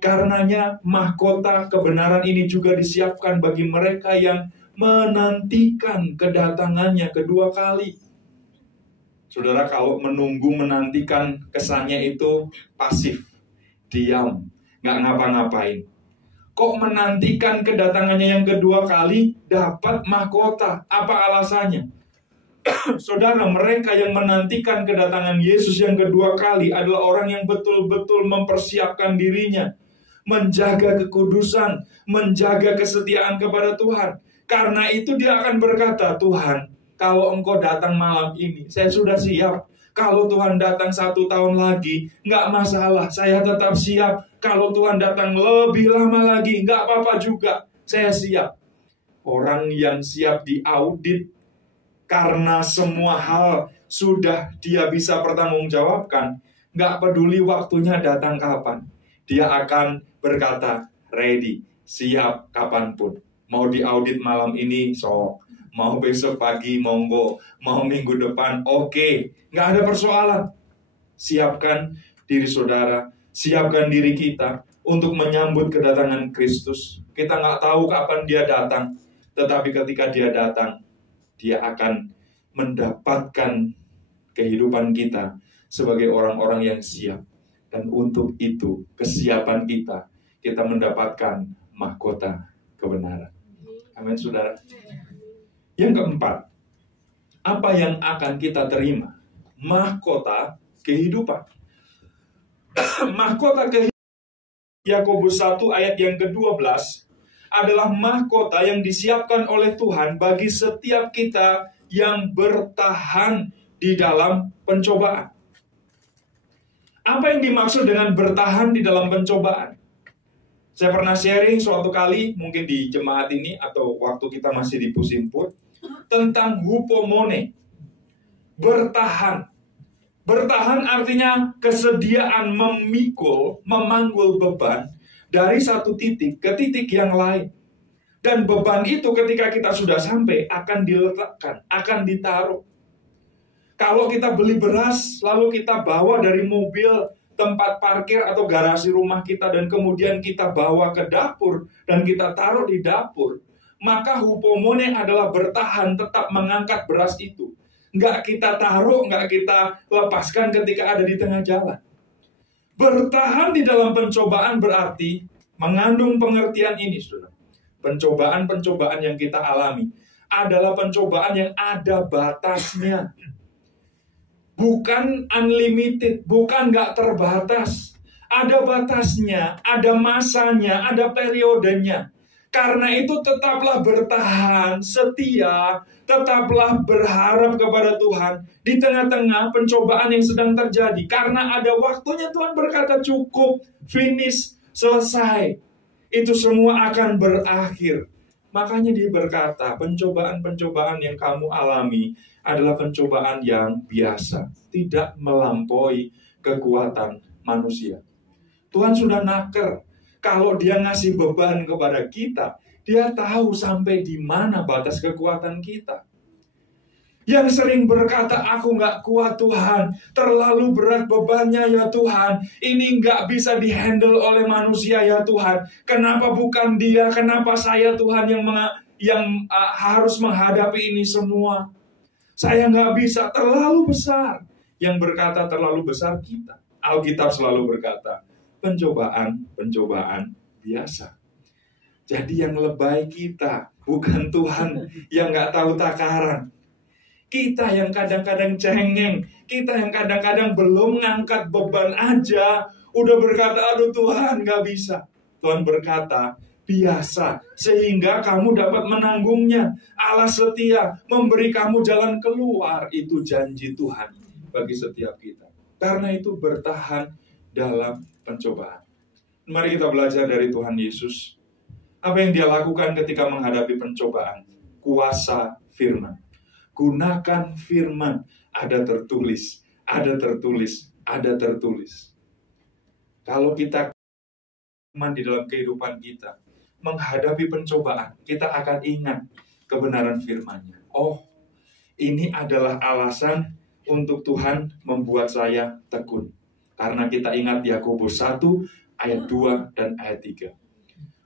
Karenanya mahkota kebenaran ini juga disiapkan bagi mereka yang menantikan kedatangannya kedua kali. Saudara, kalau menantikan kesannya itu pasif, diam, nggak ngapa-ngapain. Kok menantikan kedatangannya yang kedua kali dapat mahkota? Apa alasannya? Saudara, mereka yang menantikan kedatangan Yesus yang kedua kali adalah orang yang betul-betul mempersiapkan dirinya, menjaga kekudusan, menjaga kesetiaan kepada Tuhan. Karena itu dia akan berkata, Tuhan, kalau engkau datang malam ini, saya sudah siap. Kalau Tuhan datang 1 tahun lagi, nggak masalah, saya tetap siap. Kalau Tuhan datang lebih lama lagi, nggak apa-apa juga, saya siap. Orang yang siap diaudit, karena semua hal sudah dia bisa pertanggungjawabkan, nggak peduli waktunya datang kapan. Dia akan berkata, ready, siap kapanpun. Mau diaudit malam ini, sok. Mau besok pagi, monggo. Mau minggu depan, oke. Nggak ada persoalan. Siapkan diri saudara, siapkan diri kita untuk menyambut kedatangan Kristus. Kita nggak tahu kapan dia datang, tetapi ketika dia datang, dia akan mendapatkan kehidupan kita sebagai orang-orang yang siap. Dan untuk itu, kesiapan kita mendapatkan mahkota kebenaran. Amin, saudara. Yang keempat, apa yang akan kita terima? Mahkota kehidupan. Mahkota kehidupan, Yakobus 1 ayat yang ke-12, adalah mahkota yang disiapkan oleh Tuhan bagi setiap kita yang bertahan di dalam pencobaan. Apa yang dimaksud dengan bertahan di dalam pencobaan? Saya pernah sharing suatu kali, mungkin di jemaat ini atau waktu kita masih di Pusimpur, tentang hupomone, bertahan. Bertahan artinya kesediaan memanggul beban dari satu titik ke titik yang lain. Dan beban itu ketika kita sudah sampai akan diletakkan, akan ditaruh. Kalau kita beli beras, lalu kita bawa dari mobil, tempat parkir atau garasi rumah kita, dan kemudian kita bawa ke dapur, dan kita taruh di dapur, maka hupomone adalah bertahan, tetap mengangkat beras itu. Nggak kita taruh, nggak kita lepaskan ketika ada di tengah jalan. Bertahan di dalam pencobaan berarti mengandung pengertian ini, saudara. pencobaan-pencobaan yang kita alami adalah pencobaan yang ada batasnya. Bukan unlimited, bukan nggak terbatas. Ada batasnya, ada masanya, ada periodenya. Karena itu tetaplah bertahan, setia, tetaplah berharap kepada Tuhan di tengah-tengah pencobaan yang sedang terjadi. Karena ada waktunya Tuhan berkata cukup, finish, selesai. Itu semua akan berakhir. Makanya dia berkata, pencobaan-pencobaan yang kamu alami adalah pencobaan yang biasa, tidak melampaui kekuatan manusia. Tuhan sudah naker, kalau dia ngasih beban kepada kita, dia tahu sampai di mana batas kekuatan kita. Yang sering berkata, aku nggak kuat Tuhan, terlalu berat bebannya ya Tuhan, ini nggak bisa dihandle oleh manusia ya Tuhan. Kenapa bukan dia, kenapa saya Tuhan yang harus menghadapi ini semua? Saya nggak bisa, terlalu besar. Yang berkata terlalu besar kita. Alkitab selalu berkata, pencobaan biasa. Jadi yang lebay kita, bukan Tuhan yang nggak tahu takaran. Kita yang kadang-kadang cengeng, kita yang kadang-kadang belum ngangkat beban aja, udah berkata, aduh Tuhan nggak bisa. Tuhan berkata, biasa, sehingga kamu dapat menanggungnya. Allah setia, memberi kamu jalan keluar. Itu janji Tuhan bagi setiap kita. Karena itu bertahan dalam pencobaan. Mari kita belajar dari Tuhan Yesus. Apa yang dia lakukan ketika menghadapi pencobaan? Kuasa firman. Gunakan firman. Ada tertulis, ada tertulis, ada tertulis. Kalau kita firman di dalam kehidupan kita, menghadapi pencobaan, kita akan ingat kebenaran firman-Nya. Oh, ini adalah alasan untuk Tuhan membuat saya tekun. Karena kita ingat Yakobus 1 ayat 2 dan ayat 3.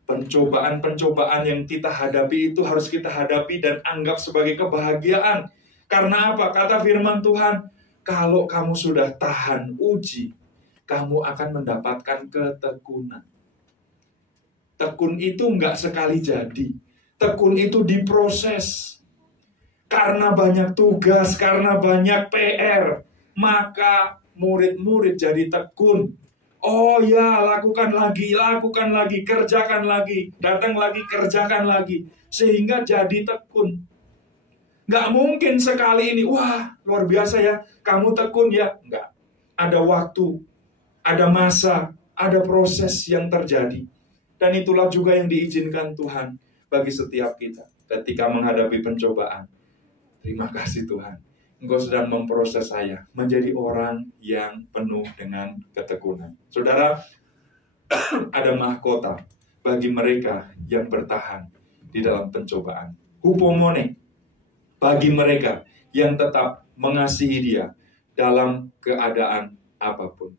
Pencobaan-pencobaan yang kita hadapi itu harus kita hadapi dan anggap sebagai kebahagiaan. Karena apa? Kata firman Tuhan, kalau kamu sudah tahan uji, kamu akan mendapatkan ketekunan. Tekun itu enggak sekali jadi. Tekun itu diproses. Karena banyak tugas, karena banyak PR, maka murid-murid jadi tekun. Oh ya, lakukan lagi, kerjakan lagi, datang lagi, kerjakan lagi. Sehingga jadi tekun. Nggak mungkin sekali ini, wah luar biasa ya, kamu tekun ya. Nggak. Ada waktu, ada masa, ada proses yang terjadi. Dan itulah juga yang diizinkan Tuhan bagi setiap kita ketika menghadapi pencobaan. Terima kasih Tuhan. Engkau sedang memproses saya menjadi orang yang penuh dengan ketekunan. Saudara, ada mahkota bagi mereka yang bertahan di dalam pencobaan. Hupomone bagi mereka yang tetap mengasihi Dia dalam keadaan apapun.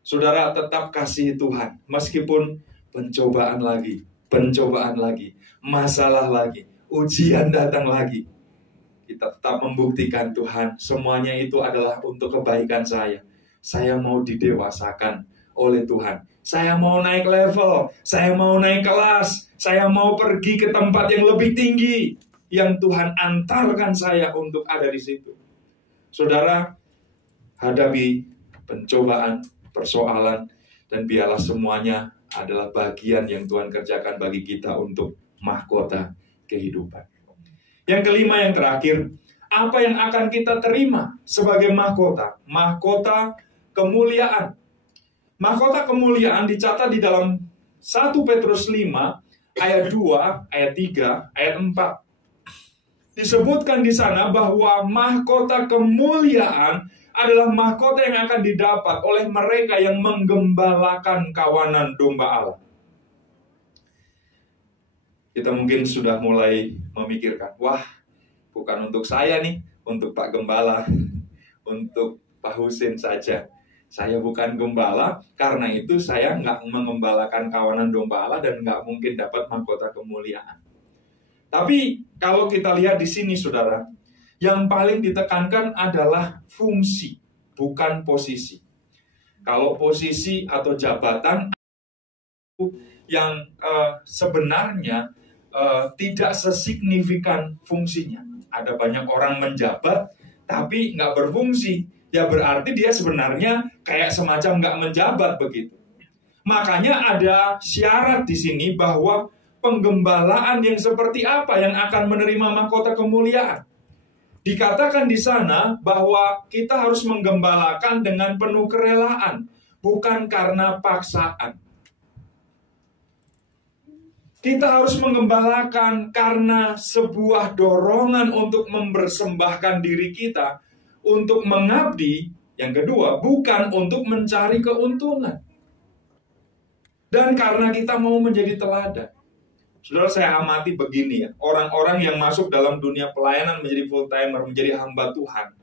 Saudara, tetap kasih Tuhan meskipun pencobaan lagi, masalah lagi, ujian datang lagi. Kita tetap membuktikan Tuhan, semuanya itu adalah untuk kebaikan saya. Saya mau didewasakan oleh Tuhan. Saya mau naik level, saya mau naik kelas, saya mau pergi ke tempat yang lebih tinggi, yang Tuhan antarkan saya untuk ada di situ. Saudara, hadapi pencobaan, persoalan, dan biarlah semuanya adalah bagian yang Tuhan kerjakan bagi kita untuk mahkota kehidupan. Yang kelima, yang terakhir, apa yang akan kita terima sebagai mahkota? Mahkota kemuliaan. Mahkota kemuliaan dicatat di dalam 1 Petrus 5 ayat 2, ayat 3, ayat 4. Disebutkan di sana bahwa mahkota kemuliaan adalah mahkota yang akan didapat oleh mereka yang menggembalakan kawanan domba Allah. Kita mungkin sudah mulai memikirkan, wah, bukan untuk saya nih, untuk Pak Gembala, untuk Pak Husin saja. Saya bukan gembala, karena itu saya nggak mengembalakan kawanan domba Allah dan nggak mungkin dapat mahkota kemuliaan. Tapi kalau kita lihat di sini, saudara, yang paling ditekankan adalah fungsi, bukan posisi. Kalau posisi atau jabatan yang sebenarnya tidak sesignifikan fungsinya. Ada banyak orang menjabat tapi nggak berfungsi, ya berarti dia sebenarnya kayak semacam nggak menjabat begitu. Makanya ada syarat di sini bahwa penggembalaan yang seperti apa yang akan menerima mahkota kemuliaan. Dikatakan di sana bahwa kita harus menggembalakan dengan penuh kerelaan, bukan karena paksaan. Kita harus menggembalakan karena sebuah dorongan untuk mempersembahkan diri kita untuk mengabdi. Yang kedua, bukan untuk mencari keuntungan. Dan karena kita mau menjadi teladan. Saudara, saya amati begini ya, orang-orang yang masuk dalam dunia pelayanan menjadi full timer, menjadi hamba Tuhan,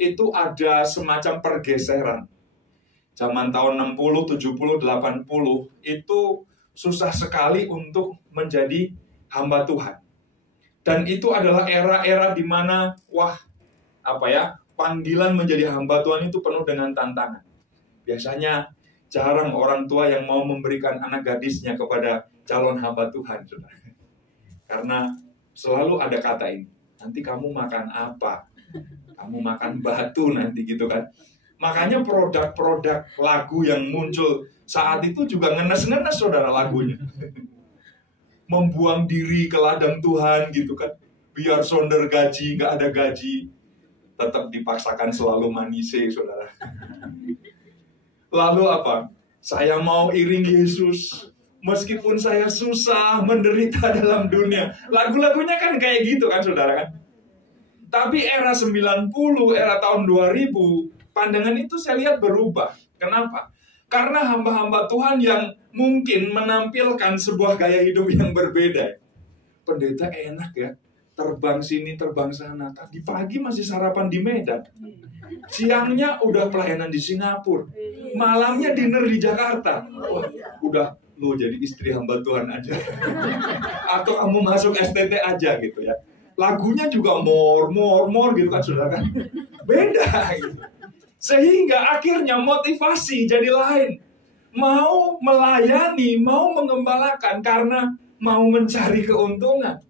itu ada semacam pergeseran. Zaman tahun 60, 70, 80 itu susah sekali untuk menjadi hamba Tuhan. Dan itu adalah era-era di mana panggilan menjadi hamba Tuhan itu penuh dengan tantangan. Biasanya jarang orang tua yang mau memberikan anak gadisnya kepada calon hamba Tuhan, saudara. Karena selalu ada kata ini, nanti kamu makan apa? Kamu makan batu nanti gitu kan. Makanya produk-produk lagu yang muncul saat itu juga ngenes-ngenes, saudara, lagunya. Membuang diri ke ladang Tuhan gitu kan. Biar sonder gaji, gak ada gaji. Tetap dipaksakan selalu manise, saudara. Lalu apa? Saya mau iring Yesus. Meskipun saya susah, menderita dalam dunia. Lagu-lagunya kan kayak gitu kan, saudara kan. Tapi era 90, era tahun 2000, pandangan itu saya lihat berubah. Kenapa? Karena hamba-hamba Tuhan yang mungkin menampilkan sebuah gaya hidup yang berbeda. Pendeta enak ya, terbang sini, terbang sana. Tadi pagi masih sarapan di Medan. Siangnya udah pelayanan di Singapura. Malamnya dinner di Jakarta. Wah, udah lu jadi istri hamba Tuhan aja. Atau kamu masuk STT aja gitu ya. Lagunya juga more gitu kan, saudara kan. Beda gitu. Sehingga akhirnya motivasi jadi lain. Mau melayani, mau mengembalakan karena mau mencari keuntungan.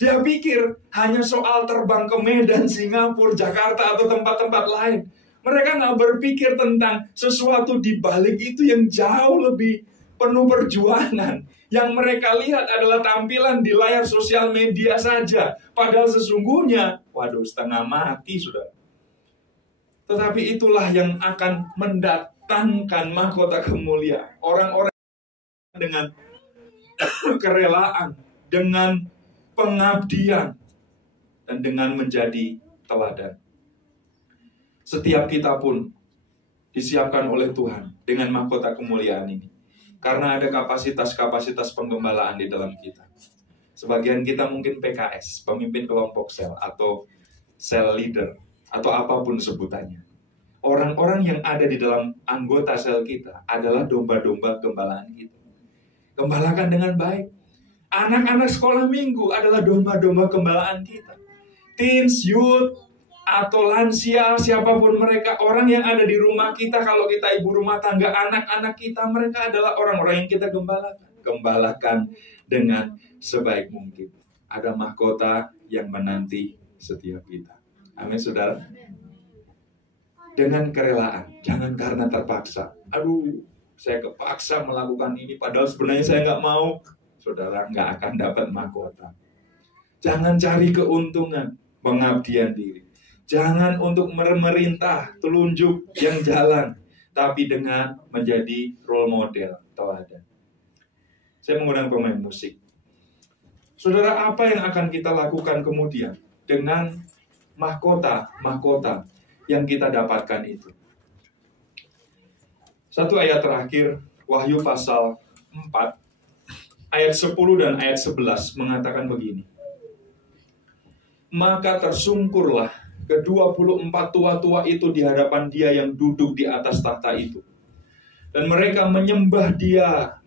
Dia pikir hanya soal terbang ke Medan, Singapura, Jakarta, atau tempat-tempat lain. Mereka nggak berpikir tentang sesuatu di balik itu yang jauh lebih penuh perjuangan. Yang mereka lihat adalah tampilan di layar sosial media saja. Padahal sesungguhnya, setengah mati sudah. Tetapi itulah yang akan mendatangkan mahkota kemuliaan. Orang-orang dengan kerelaan, dengan pengabdian, dan dengan menjadi teladan. Setiap kita pun disiapkan oleh Tuhan dengan mahkota kemuliaan ini. Karena ada kapasitas-kapasitas penggembalaan di dalam kita. Sebagian kita mungkin PKS, pemimpin kelompok sel, atau sel leader, atau apapun sebutannya. Orang-orang yang ada di dalam anggota sel kita adalah domba-domba gembalaan kita. Gembalakan dengan baik. Anak-anak sekolah minggu adalah domba-domba gembalaan kita. Teens, youth, atau lansia, siapapun mereka, orang yang ada di rumah kita, kalau kita ibu rumah tangga, anak-anak kita, mereka adalah orang-orang yang kita gembalakan. Gembalakan dengan sebaik mungkin. Ada mahkota yang menanti setiap kita. Amin, saudara. Dengan kerelaan, jangan karena terpaksa. Aduh, saya kepaksa melakukan ini, padahal sebenarnya saya nggak mau. Saudara nggak akan dapat mahkota. Jangan cari keuntungan, pengabdian diri. Jangan untuk memerintah, telunjuk yang jalan, tapi dengan menjadi role model, teladan. Saya mengundang pemain musik. Saudara, apa yang akan kita lakukan kemudian dengan mahkota yang kita dapatkan itu? Satu ayat terakhir, Wahyu pasal 4, ayat 10 dan ayat 11 mengatakan begini. Maka tersungkurlah ke-24 tua-tua itu di hadapan Dia yang duduk di atas tahta itu. Dan mereka menyembah Dia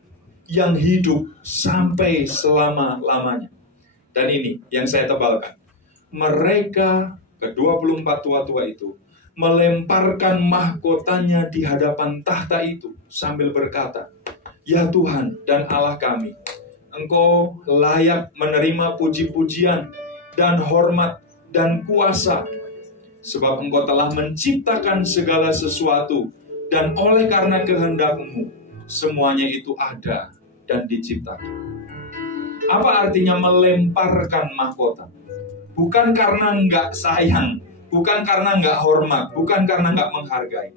yang hidup sampai selama-lamanya. Dan ini yang saya tebalkan. Mereka, ke-24 tua-tua itu, melemparkan mahkotanya di hadapan tahta itu sambil berkata, Ya Tuhan dan Allah kami, Engkau layak menerima puji-pujian dan hormat dan kuasa, sebab Engkau telah menciptakan segala sesuatu, dan oleh karena kehendak-Mu semuanya itu ada dan diciptakan. Apa artinya melemparkan mahkota? Bukan karena nggak sayang, bukan karena nggak hormat, bukan karena nggak menghargai,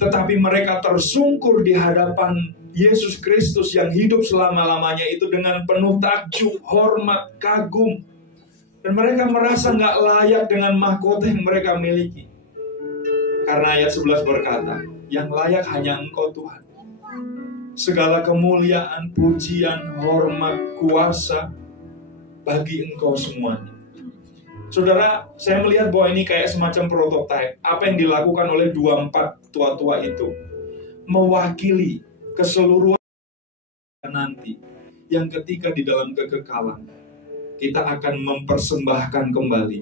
tetapi mereka tersungkur di hadapan Yesus Kristus yang hidup selama-lamanya itu dengan penuh takjub, hormat, kagum. Dan mereka merasa nggak layak dengan mahkota yang mereka miliki. Karena ayat 11 berkata, yang layak hanya Engkau Tuhan. Segala kemuliaan, pujian, hormat, kuasa bagi Engkau semuanya. Saudara, saya melihat bahwa ini kayak semacam prototipe. Apa yang dilakukan oleh 24 tua-tua itu mewakili keseluruhan nanti, yang ketika di dalam kekekalan kita akan mempersembahkan kembali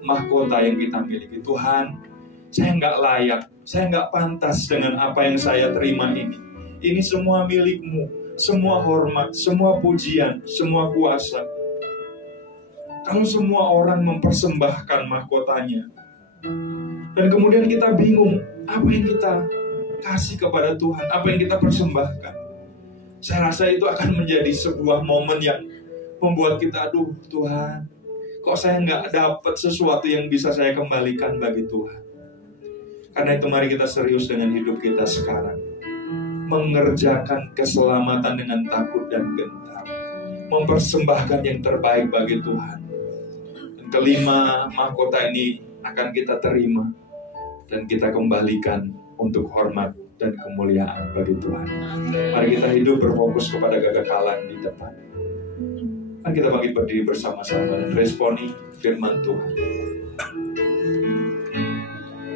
mahkota yang kita miliki. Tuhan, saya nggak layak, saya nggak pantas dengan apa yang saya terima ini. Ini semua milik-Mu, semua hormat, semua pujian, semua kuasa. Kalau semua orang mempersembahkan mahkotanya, dan kemudian kita bingung apa yang kita kasih kepada Tuhan, apa yang kita persembahkan, saya rasa itu akan menjadi sebuah momen yang membuat kita, aduh Tuhan, kok saya nggak dapat sesuatu yang bisa saya kembalikan bagi Tuhan. Karena itu mari kita serius dengan hidup kita sekarang, mengerjakan keselamatan dengan takut dan gentar, mempersembahkan yang terbaik bagi Tuhan. Dan kelima, mahkota ini akan kita terima dan kita kembalikan untuk hormat dan kemuliaan bagi Tuhan. Mari kita hidup berfokus kepada kekekalan di depan. Mari kita bangkit berdiri bersama-sama dan responi firman Tuhan.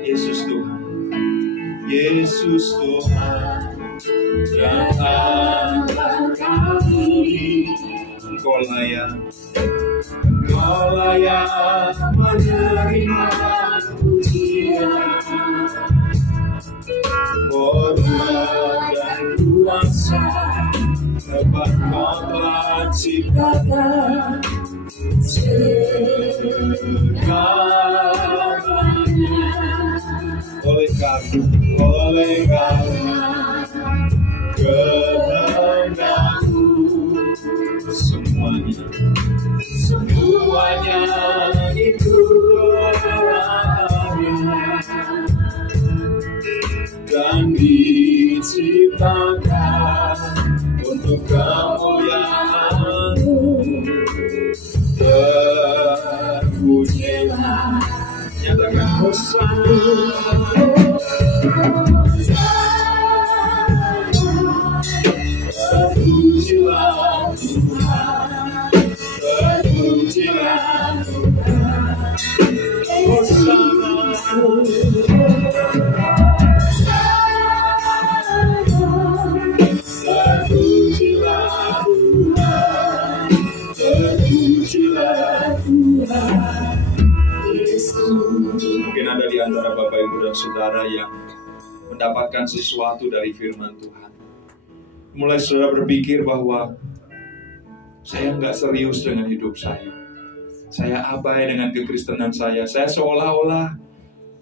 Yesus Tuhan, Yesus Tuhan, dan Allah kami. Engkau layak menerima pujian, hormat dan kuasa, sebab Kau telah ciptakan segalanya. Oleh karena kehendak-Mu semuanya itu ada dan diciptakan untuk kemuliaan-Mu. Terpujilah, nyatakan Hosana. Terpujilah Tuhan, terpujilah Tuhan, Hosana. Terpujilah Tuhan, terpujilah Tuhan, Yesus. Mungkin ada di antara Bapak Ibu dan Saudara yang mendapatkan sesuatu dari firman Tuhan. Mulai saudara berpikir bahwa saya nggak serius dengan hidup saya. Saya abai dengan kekristenan saya. Saya seolah-olah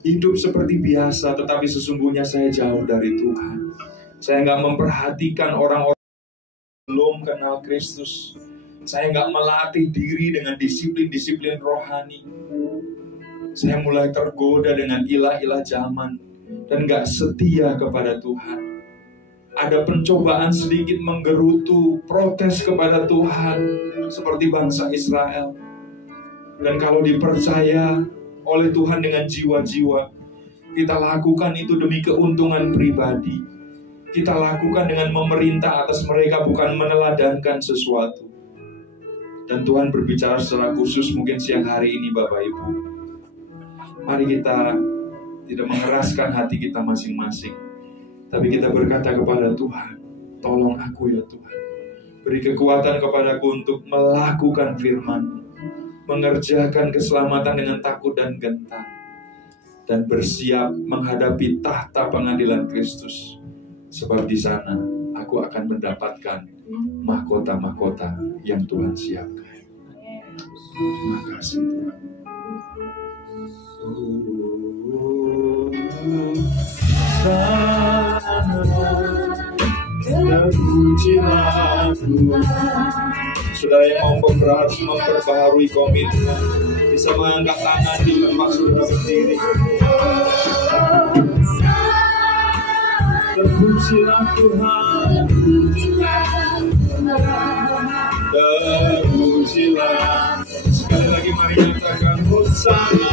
hidup seperti biasa, tetapi sesungguhnya saya jauh dari Tuhan. Saya nggak memperhatikan orang-orang yang belum kenal Kristus. Saya nggak melatih diri dengan disiplin-disiplin rohani. Saya mulai tergoda dengan ilah-ilah zaman dan nggak setia kepada Tuhan. Ada pencobaan sedikit menggerutu, protes kepada Tuhan seperti bangsa Israel. Dan kalau dipercaya oleh Tuhan dengan jiwa-jiwa, kita lakukan itu demi keuntungan pribadi. Kita lakukan dengan memerintah atas mereka, bukan meneladankan sesuatu. Dan Tuhan berbicara secara khusus mungkin siang hari ini Bapak Ibu. Mari kita tidak mengeraskan hati kita masing-masing, tapi kita berkata kepada Tuhan, tolong aku ya Tuhan. Beri kekuatan kepadaku untuk melakukan firman, mengerjakan keselamatan dengan takut dan gentar, dan bersiap menghadapi tahta pengadilan Kristus. Sebab di sana aku aku akan mendapatkan mahkota-mahkota yang Tuhan siapkan. Terima kasih Tuhan. Saudara yang mau memperbaharui komitmen, bisa mengangkat tangan di tempat saudara berdiri. Terpujilah Tuhan, terpujilah. Sekali lagi mari nyatakan Hosana.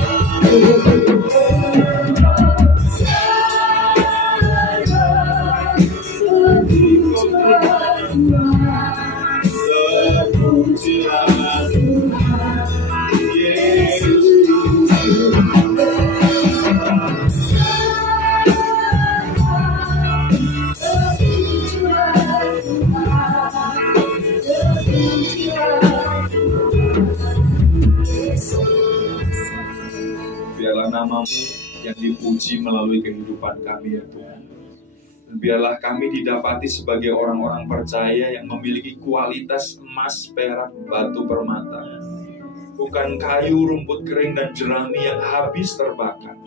Biarlah namamu yang dipuji melalui kehidupan kami ya Tuhan. Dan biarlah kami didapati sebagai orang-orang percaya yang memiliki kualitas emas, perak, batu, permata. Bukan kayu, rumput kering, dan jerami yang habis terbakar.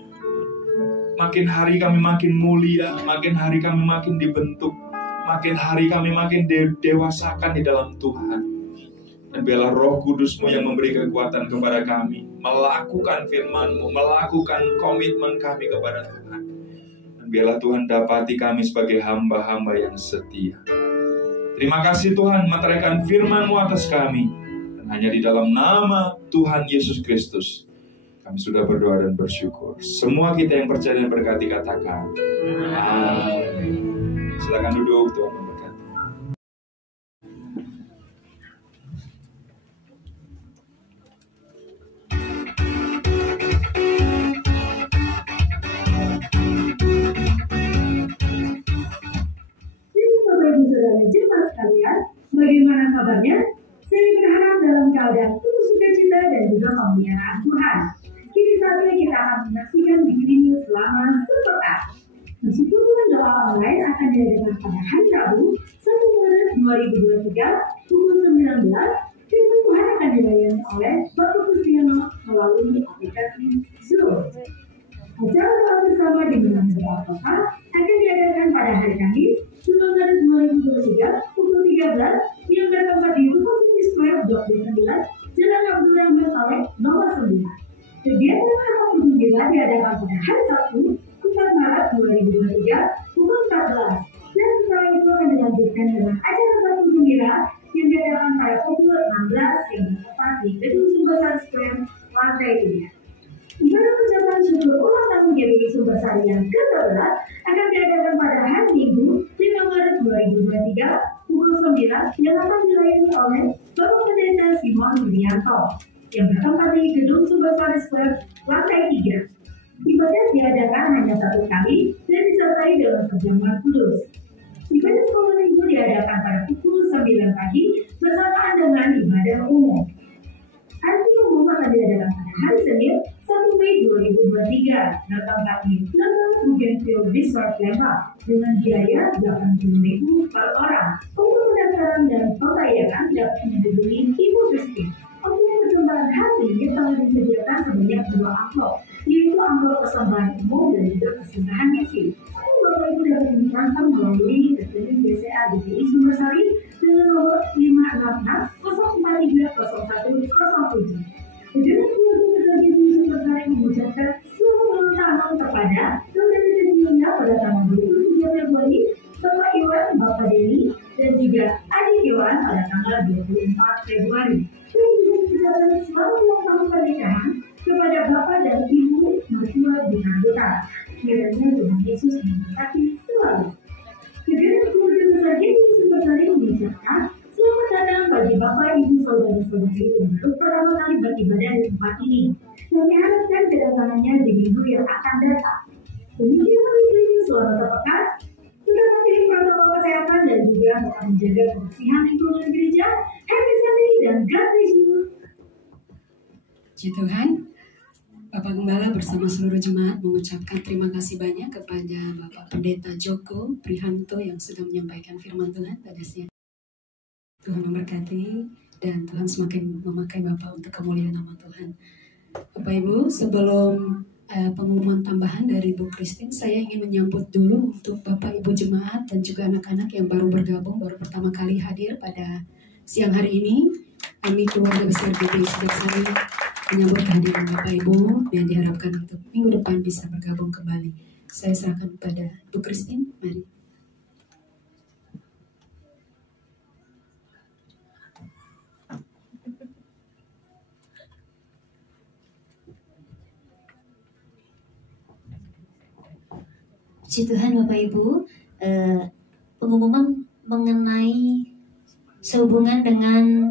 Makin hari kami makin mulia, makin hari kami makin dibentuk, makin hari kami makin dewasakan di dalam Tuhan. Dan biarlah Roh Kudus-Mu yang memberi kekuatan kepada kami, melakukan firman-Mu, melakukan komitmen kami kepada Tuhan. Dan biarlah Tuhan dapati kami sebagai hamba-hamba yang setia. Terima kasih Tuhan, meteraikan firman-Mu atas kami. Dan hanya di dalam nama Tuhan Yesus Kristus, kami sudah berdoa dan bersyukur. Semua kita yang percaya dan berkati katakan, amin. Silakan duduk, Tuhan memberkati. Bagaimana kabarnya? Saya berharap dalam keadaan penuh sukacita dan juga pemeliharaan Tuhan. Kini saatnya kita akan menyaksikan Bimbingan selama sepekan. Meskipun Tuhan doa online akan diadakan pada hari Rabu 1 Maret 2023 pukul 19, firman Tuhan akan dilayani oleh Bapak Kristiano melalui aplikasi Zoom. Acara doa bersama di Bimbingan Doa Kota akan diadakan pada hari Kamis 2 Maret 2023 pukul 13 yang bertempat di Rumah Sini Square Blok B9 Jalan Abdul Rahman Saleh nomor 9. Kegiatan Rapat Gembira diadakan pada hari Sabtu 4 Maret 2023 pukul 14 dan setelah itu akan dilanjutkan dengan acara Sabtu Gembira yang diadakan pada pukul 16 yang bertempat di Gedung Sumbersari Square lantai 3. Ibadah ucapan syukur ulang tahun GBI Sumbersari yang ke-11 akan diadakan pada hari Minggu 5 Maret 2023 pukul 9 yang akan dilayani oleh Bapak Pendeta Simon Widianto yang bertempat di Gedung Sumbersari Square lantai 3. Ibadah diadakan hanya satu kali dan disertai dalam perjamuan kudus. Ibadah sekolah minggu diadakan pada pukul 9 pagi bersamaan dengan ibadah umum. Arti umum akan diadakan pada hari Senin 1 Mei 2023 bertempat di Lembang Bougainville Resort Lembang dengan biaya Rp80.000 per orang. Untuk pendaftaran dan pembayaran dapat menghubungi Ibu Christine. Untuk persembahan hari ini telah disediakan sebanyak 2 amplop, yaitu amplop persembahan umum dan juga persembahan misi. Bapak Ibu dapat mentransfer melalui rekening BCA GBI Sumbersari dengan nomor 566 043 0107. Dengan keluarga besar GBI Sumbersari mengucapkan selamat ulang tahun kepada Saudara Jadinya pada tanggal 23 Februari, Bapak Iwan, Bapak Deni, dan juga Adik Iwan pada tanggal 24 Februari. Dan juga mengucapkan selamat ulang tahun pernikahan kepada Bapak dan Ibu mertua Binanggota. Kiranya Tuhan Yesus memberkati selalu. Kegiatan keluarga besar GBI Sumbersari mengucapkan selamat datang bagi Bapak, Ibu, Saudara-saudari yang baru pertama kali beribadah di tempat ini. Kami harapkan kedatangannya di minggu yang akan datang. Demikian kami suara sepekan, sudah memiliki protokol kesehatan dan juga akan menjaga kebersihan lingkungan gereja. Happy Sunday dan God bless you. Puji Tuhan. Bapak Gembala bersama seluruh jemaat mengucapkan terima kasih banyak kepada Bapak Pendeta Joko Prihanto yang sudah menyampaikan firman Tuhan pada siang. Tuhan memberkati dan Tuhan semakin memakai Bapak untuk kemuliaan nama Tuhan. Bapak Ibu, sebelum pengumuman tambahan dari Bu Christine, saya ingin menyambut dulu untuk Bapak Ibu jemaat dan juga anak-anak yang baru bergabung, baru pertama kali hadir pada siang hari ini. Kami keluarga besar GBI Sudaksari menyambut kehadiran Bapak Ibu yang diharapkan untuk minggu depan bisa bergabung kembali. Saya serahkan kepada Bu Christine, mari. Puji Tuhan Bapak Ibu, pengumuman mengenai sehubungan dengan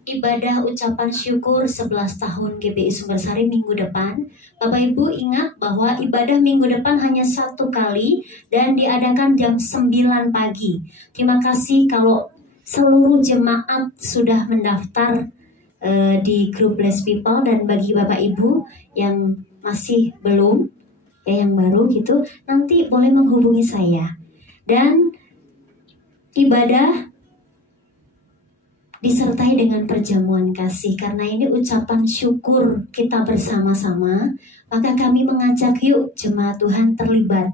ibadah ucapan syukur 11 tahun GBI Sumbersari minggu depan. Bapak Ibu ingat bahwa ibadah minggu depan hanya 1 kali dan diadakan jam 9 pagi. Terima kasih kalau seluruh jemaat sudah mendaftar di grup Blessed People, dan bagi Bapak Ibu yang masih belum, yang baru gitu, nanti boleh menghubungi saya. Dan ibadah disertai dengan perjamuan kasih, karena ini ucapan syukur kita bersama-sama. Maka kami mengajak yuk jemaat Tuhan terlibat,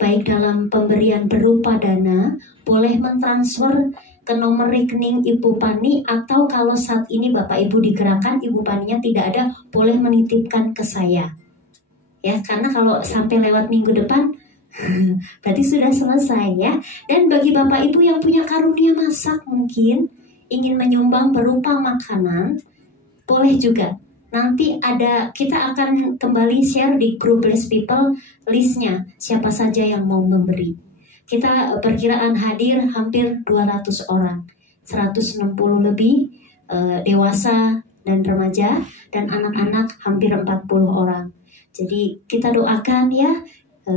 baik dalam pemberian berupa dana, boleh mentransfer ke nomor rekening Ibu Pani, atau kalau saat ini Bapak Ibu digerakkan Ibu Paninya tidak ada, boleh menitipkan ke saya. Ya, karena kalau sampai lewat minggu depan berarti sudah selesai ya. Dan bagi Bapak Ibu yang punya karunia masak, mungkin ingin menyumbang berupa makanan, boleh juga. Nanti kita akan kembali share di grup Blessed People listnya siapa saja yang mau memberi. Kita perkiraan hadir hampir 200 orang, 160 lebih dewasa dan remaja, dan anak-anak hampir 40 orang. Jadi kita doakan ya,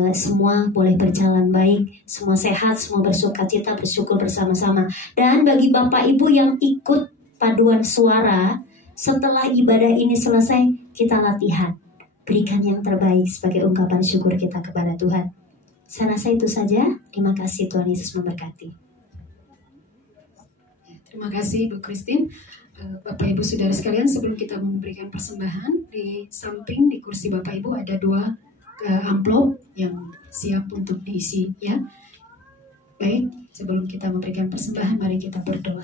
semua boleh berjalan baik, semua sehat, semua bersukacita, bersyukur bersama-sama. Dan bagi Bapak Ibu yang ikut paduan suara, setelah ibadah ini selesai, kita latihan. Berikan yang terbaik sebagai ungkapan syukur kita kepada Tuhan. Saya rasa itu saja. Terima kasih, Tuhan Yesus memberkati. Terima kasih Bu Christine. Bapak Ibu Saudara sekalian, sebelum kita memberikan persembahan, di samping di kursi Bapak Ibu ada 2 amplop yang siap untuk diisi ya. Baik, sebelum kita memberikan persembahan, mari kita berdoa.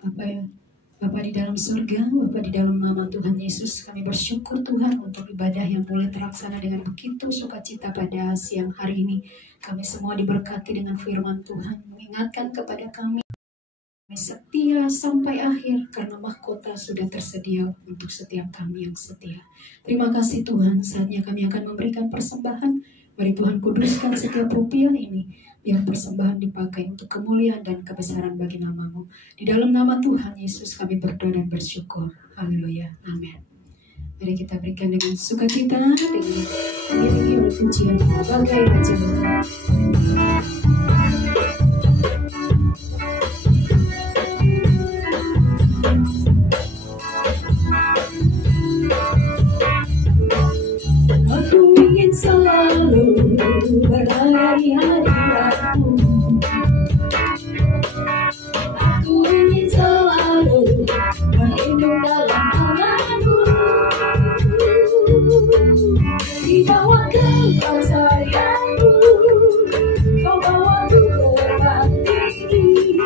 Bapa di dalam surga, Bapa di dalam nama Tuhan Yesus, kami bersyukur Tuhan untuk ibadah yang boleh terlaksana dengan begitu sukacita pada siang hari ini. Kami semua diberkati dengan firman Tuhan, mengingatkan kepada kami setia sampai akhir, karena mahkota sudah tersedia untuk setiap kami yang setia. Terima kasih Tuhan, saatnya kami akan memberikan persembahan. Mari Tuhan kuduskan setiap rupiah ini, biar persembahan dipakai untuk kemuliaan dan kebesaran bagi nama-Mu. Di dalam nama Tuhan Yesus kami berdoa dan bersyukur. Haleluya, amin. Mari kita berikan dengan sukacita, dengan iringi oleh pujian bagai Raja. Selalu berada di hadirat-Mu. Aku ingin selalu berlindung dalam tangan-Mu. Di bawah kekuasaan-Mu, Kau bawaku terbang tinggi.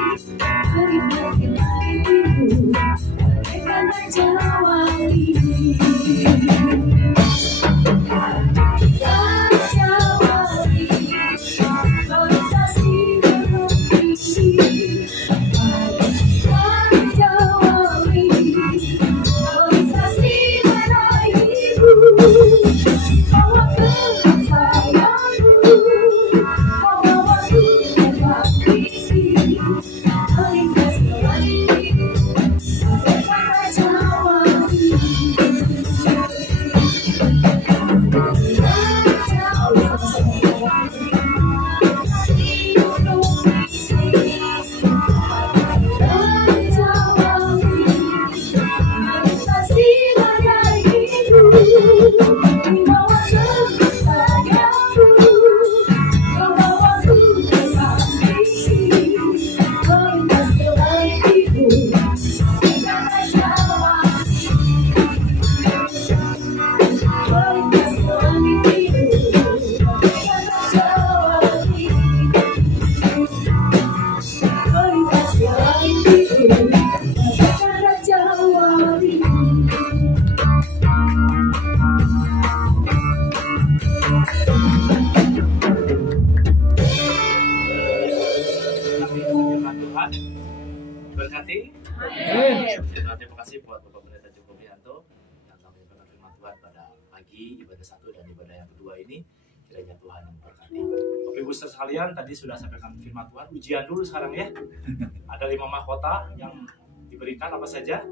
Menikmati hidupku bagaikan raja wali. Tuhan berkati. Terima kasih buat Bapak Pendeta Joko Prihanto yang telah menyampaikan firman Tuhan pada pagi ibadah 1 dan ibadah yang kedua ini. Kiranya Tuhan yang berkati. Bapak Ibu sekalian, tadi sudah sampaikan firman Tuhan. Ujian dulu sekarang ya. Ada 5 mahkota yang diberikan apa saja?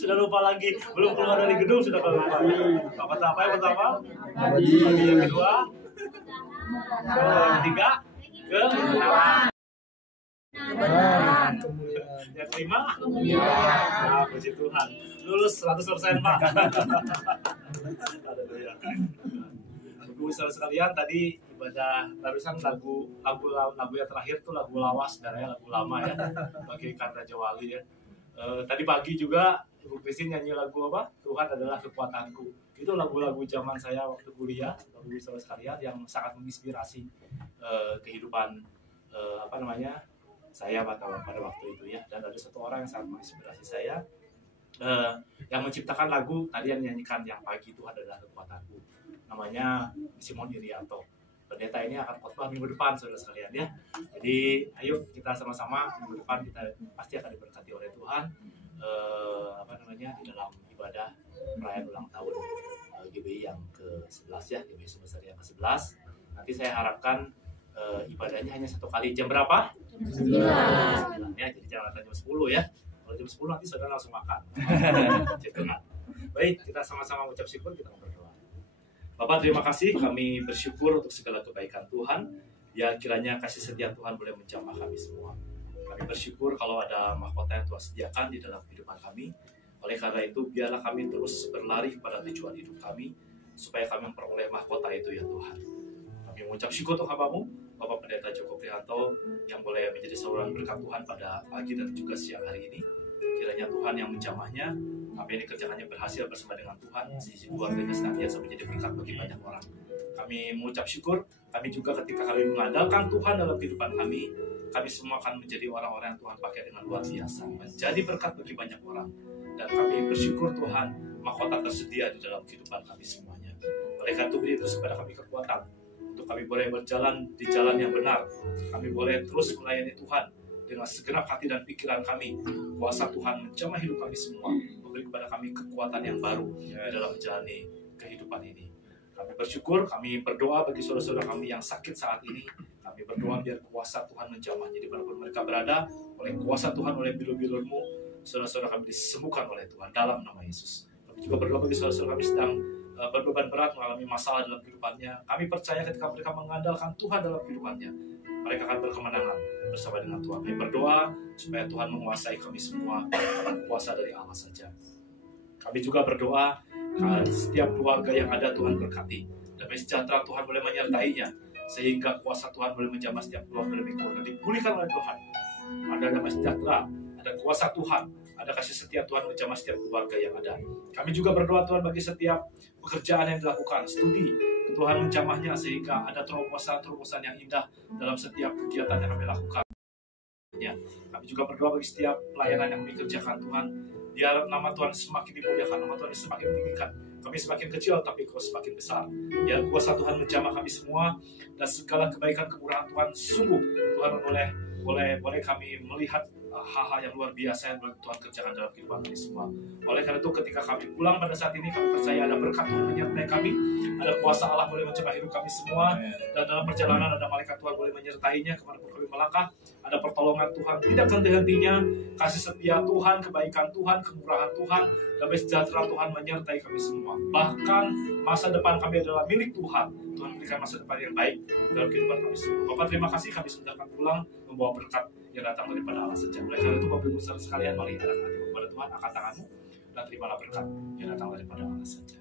Sudah lupa lagi, belum keluar dari gedung sudah lupa. Mahkota apa yang pertama? Bagi yang kedua, yang ketiga, yang kelima, puji Tuhan, lulus 100% Pak. Ibu saudara sekalian, tadi ibadah barusan lagu yang terakhir tuh lagu lawas, darahnya lagu lama ya, bagi Kanta Jawali ya. Tadi pagi juga Ibu Christine nyanyi lagu apa? Tuhan adalah kekuatanku. Itu lagu-lagu zaman saya waktu kuliah, Ibu saudara sekalian, yang sangat menginspirasi kehidupan saya pada waktu itu ya. Dan ada satu orang yang sangat menginspirasi saya yang menciptakan lagu tadi yang nyanyikan yang pagi, Tuhan adalah kekuatanku. Namanya Simon Irianto. Pendeta ini akan khotbah minggu depan, saudara sekalian ya. Jadi ayo kita sama-sama minggu depan kita pasti akan diberkati oleh Tuhan di dalam ibadah perayaan ulang tahun GBI yang ke-11 ya, GBI semester yang ke-11. Nanti saya harapkan ibadahnya hanya 1 kali. Jam berapa? Jam 9 ya, jadi jangan jam 10 ya. Kalau jam 10 nanti saudara langsung makan. Baik, kita sama-sama mengucap syukur, kita berdoa. Bapak, terima kasih, kami bersyukur untuk segala kebaikan Tuhan. Ya, kiranya kasih setia Tuhan boleh menjamah kami semua. Kami bersyukur kalau ada mahkota yang Tuhan sediakan di dalam kehidupan kami. Oleh karena itu, biarlah kami terus berlari kepada tujuan hidup kami, supaya kami memperoleh mahkota itu ya Tuhan. Kami mengucap syukur untuk hamba-Mu, Bapak Pendeta Joko Prihanto, yang boleh menjadi saluran berkat Tuhan pada pagi dan juga siang hari ini. Kiranya Tuhan yang menjamahnya, apa yang dikerjakannya berhasil bersama dengan Tuhan, sisi keluarganya senantiasa menjadi berkat bagi banyak orang. Kami mengucap syukur, kami juga ketika kami mengandalkan Tuhan dalam kehidupan kami semua akan menjadi orang-orang yang Tuhan pakai dengan luar biasa, menjadi berkat bagi banyak orang. Dan kami bersyukur Tuhan, mahkota tersedia di dalam kehidupan kami semuanya. Oleh karena itu, beri terus kepada kami kekuatan, untuk kami boleh berjalan di jalan yang benar. Kami boleh terus melayani Tuhan dengan segenap hati dan pikiran kami. Kuasa Tuhan menjamah hidup kami semua, memberi kepada kami kekuatan yang baru di dalam menjalani kehidupan ini. Kami bersyukur, kami berdoa bagi saudara-saudara kami yang sakit saat ini. Kami berdoa biar kuasa Tuhan menjamah. Jadi dimanapun mereka berada, oleh kuasa Tuhan, oleh bilur-bilur-Mu, saudara-saudara kami disembuhkan oleh Tuhan dalam nama Yesus. Kami juga berdoa bagi saudara-saudara kami sedang berbeban berat, mengalami masalah dalam kehidupannya. Kami percaya ketika mereka mengandalkan Tuhan dalam kehidupannya, mereka akan berkemenangan bersama dengan Tuhan. Kami berdoa supaya Tuhan menguasai kami semua dengan kuasa dari Allah saja. Kami juga berdoa setiap keluarga yang ada Tuhan berkati. Damai sejahtera Tuhan boleh menyertainya, sehingga kuasa Tuhan boleh menjamah setiap keluarga demi keluarga, dipulihkan oleh Tuhan. Ada damai sejahtera, ada kuasa Tuhan, ada kasih setia Tuhan menjamah setiap keluarga yang ada. Kami juga berdoa Tuhan bagi setiap pekerjaan yang dilakukan, studi, Tuhan menjamahnya sehingga ada terobosan-terobosan yang indah dalam setiap kegiatan yang kami lakukan. Kami juga berdoa bagi setiap pelayanan yang kami kerjakan Tuhan, biar nama Tuhan semakin dimuliakan, nama Tuhan semakin meninggikan. Kami semakin kecil tapi Kau semakin besar. Biar kuasa Tuhan menjamah kami semua, dan segala kebaikan kemurahan Tuhan, sungguh Tuhan boleh kami melihat hal-hal yang luar biasa yang Tuhan kerjakan dalam kehidupan kami semua. Oleh karena itu, ketika kami pulang pada saat ini, kami percaya ada berkat Tuhan menyertai kami, ada kuasa Allah boleh menjamah hidup kami semua, dan dalam perjalanan ada malaikat Tuhan boleh menyertainya kemanapun kami melangkah. Ada pertolongan Tuhan tidak henti-hentinya, kasih setia Tuhan, kebaikan Tuhan, kemurahan Tuhan, damai sejahtera Tuhan menyertai kami semua. Bahkan masa depan kami adalah milik Tuhan. Tuhan berikan masa depan yang baik dalam kehidupan kami semua. Bapak, terima kasih, kami sudah akan pulang membawa berkat yang datang daripada Allah saja. Oleh karena itu, Bapak Ibu saudara sekalian, mari angkat hati kepada Tuhan, angkat tanganmu dan terimalah berkat yang datang daripada Allah saja.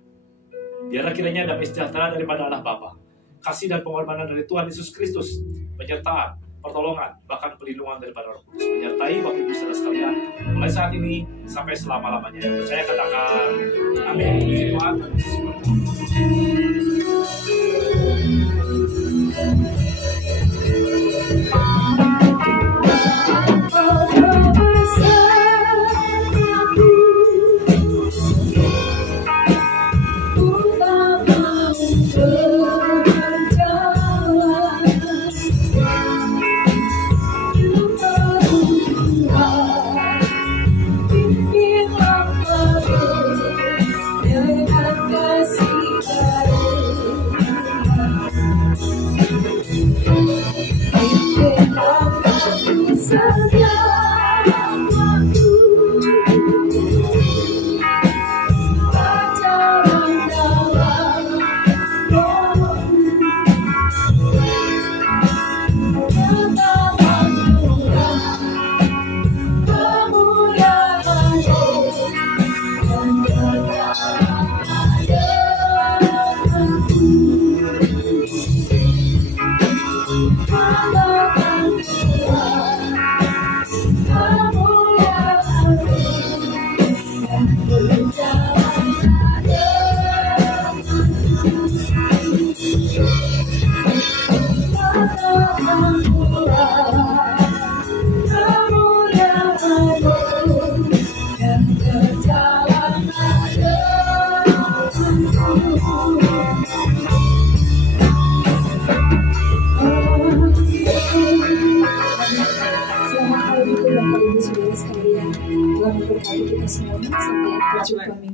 Biarlah kiranya damai sejahtera daripada Allah Bapa, kasih dan pengorbanan dari Tuhan Yesus Kristus, penyertaan, pertolongan, bahkan pelindungan daripada Roh Kudus menyertai Bapak Ibu saudara sekalian mulai saat ini sampai selama-lamanya. Yang percaya katakan amin. Puji Tuhan. Tuhan memberkati kita semua sampai berjumpa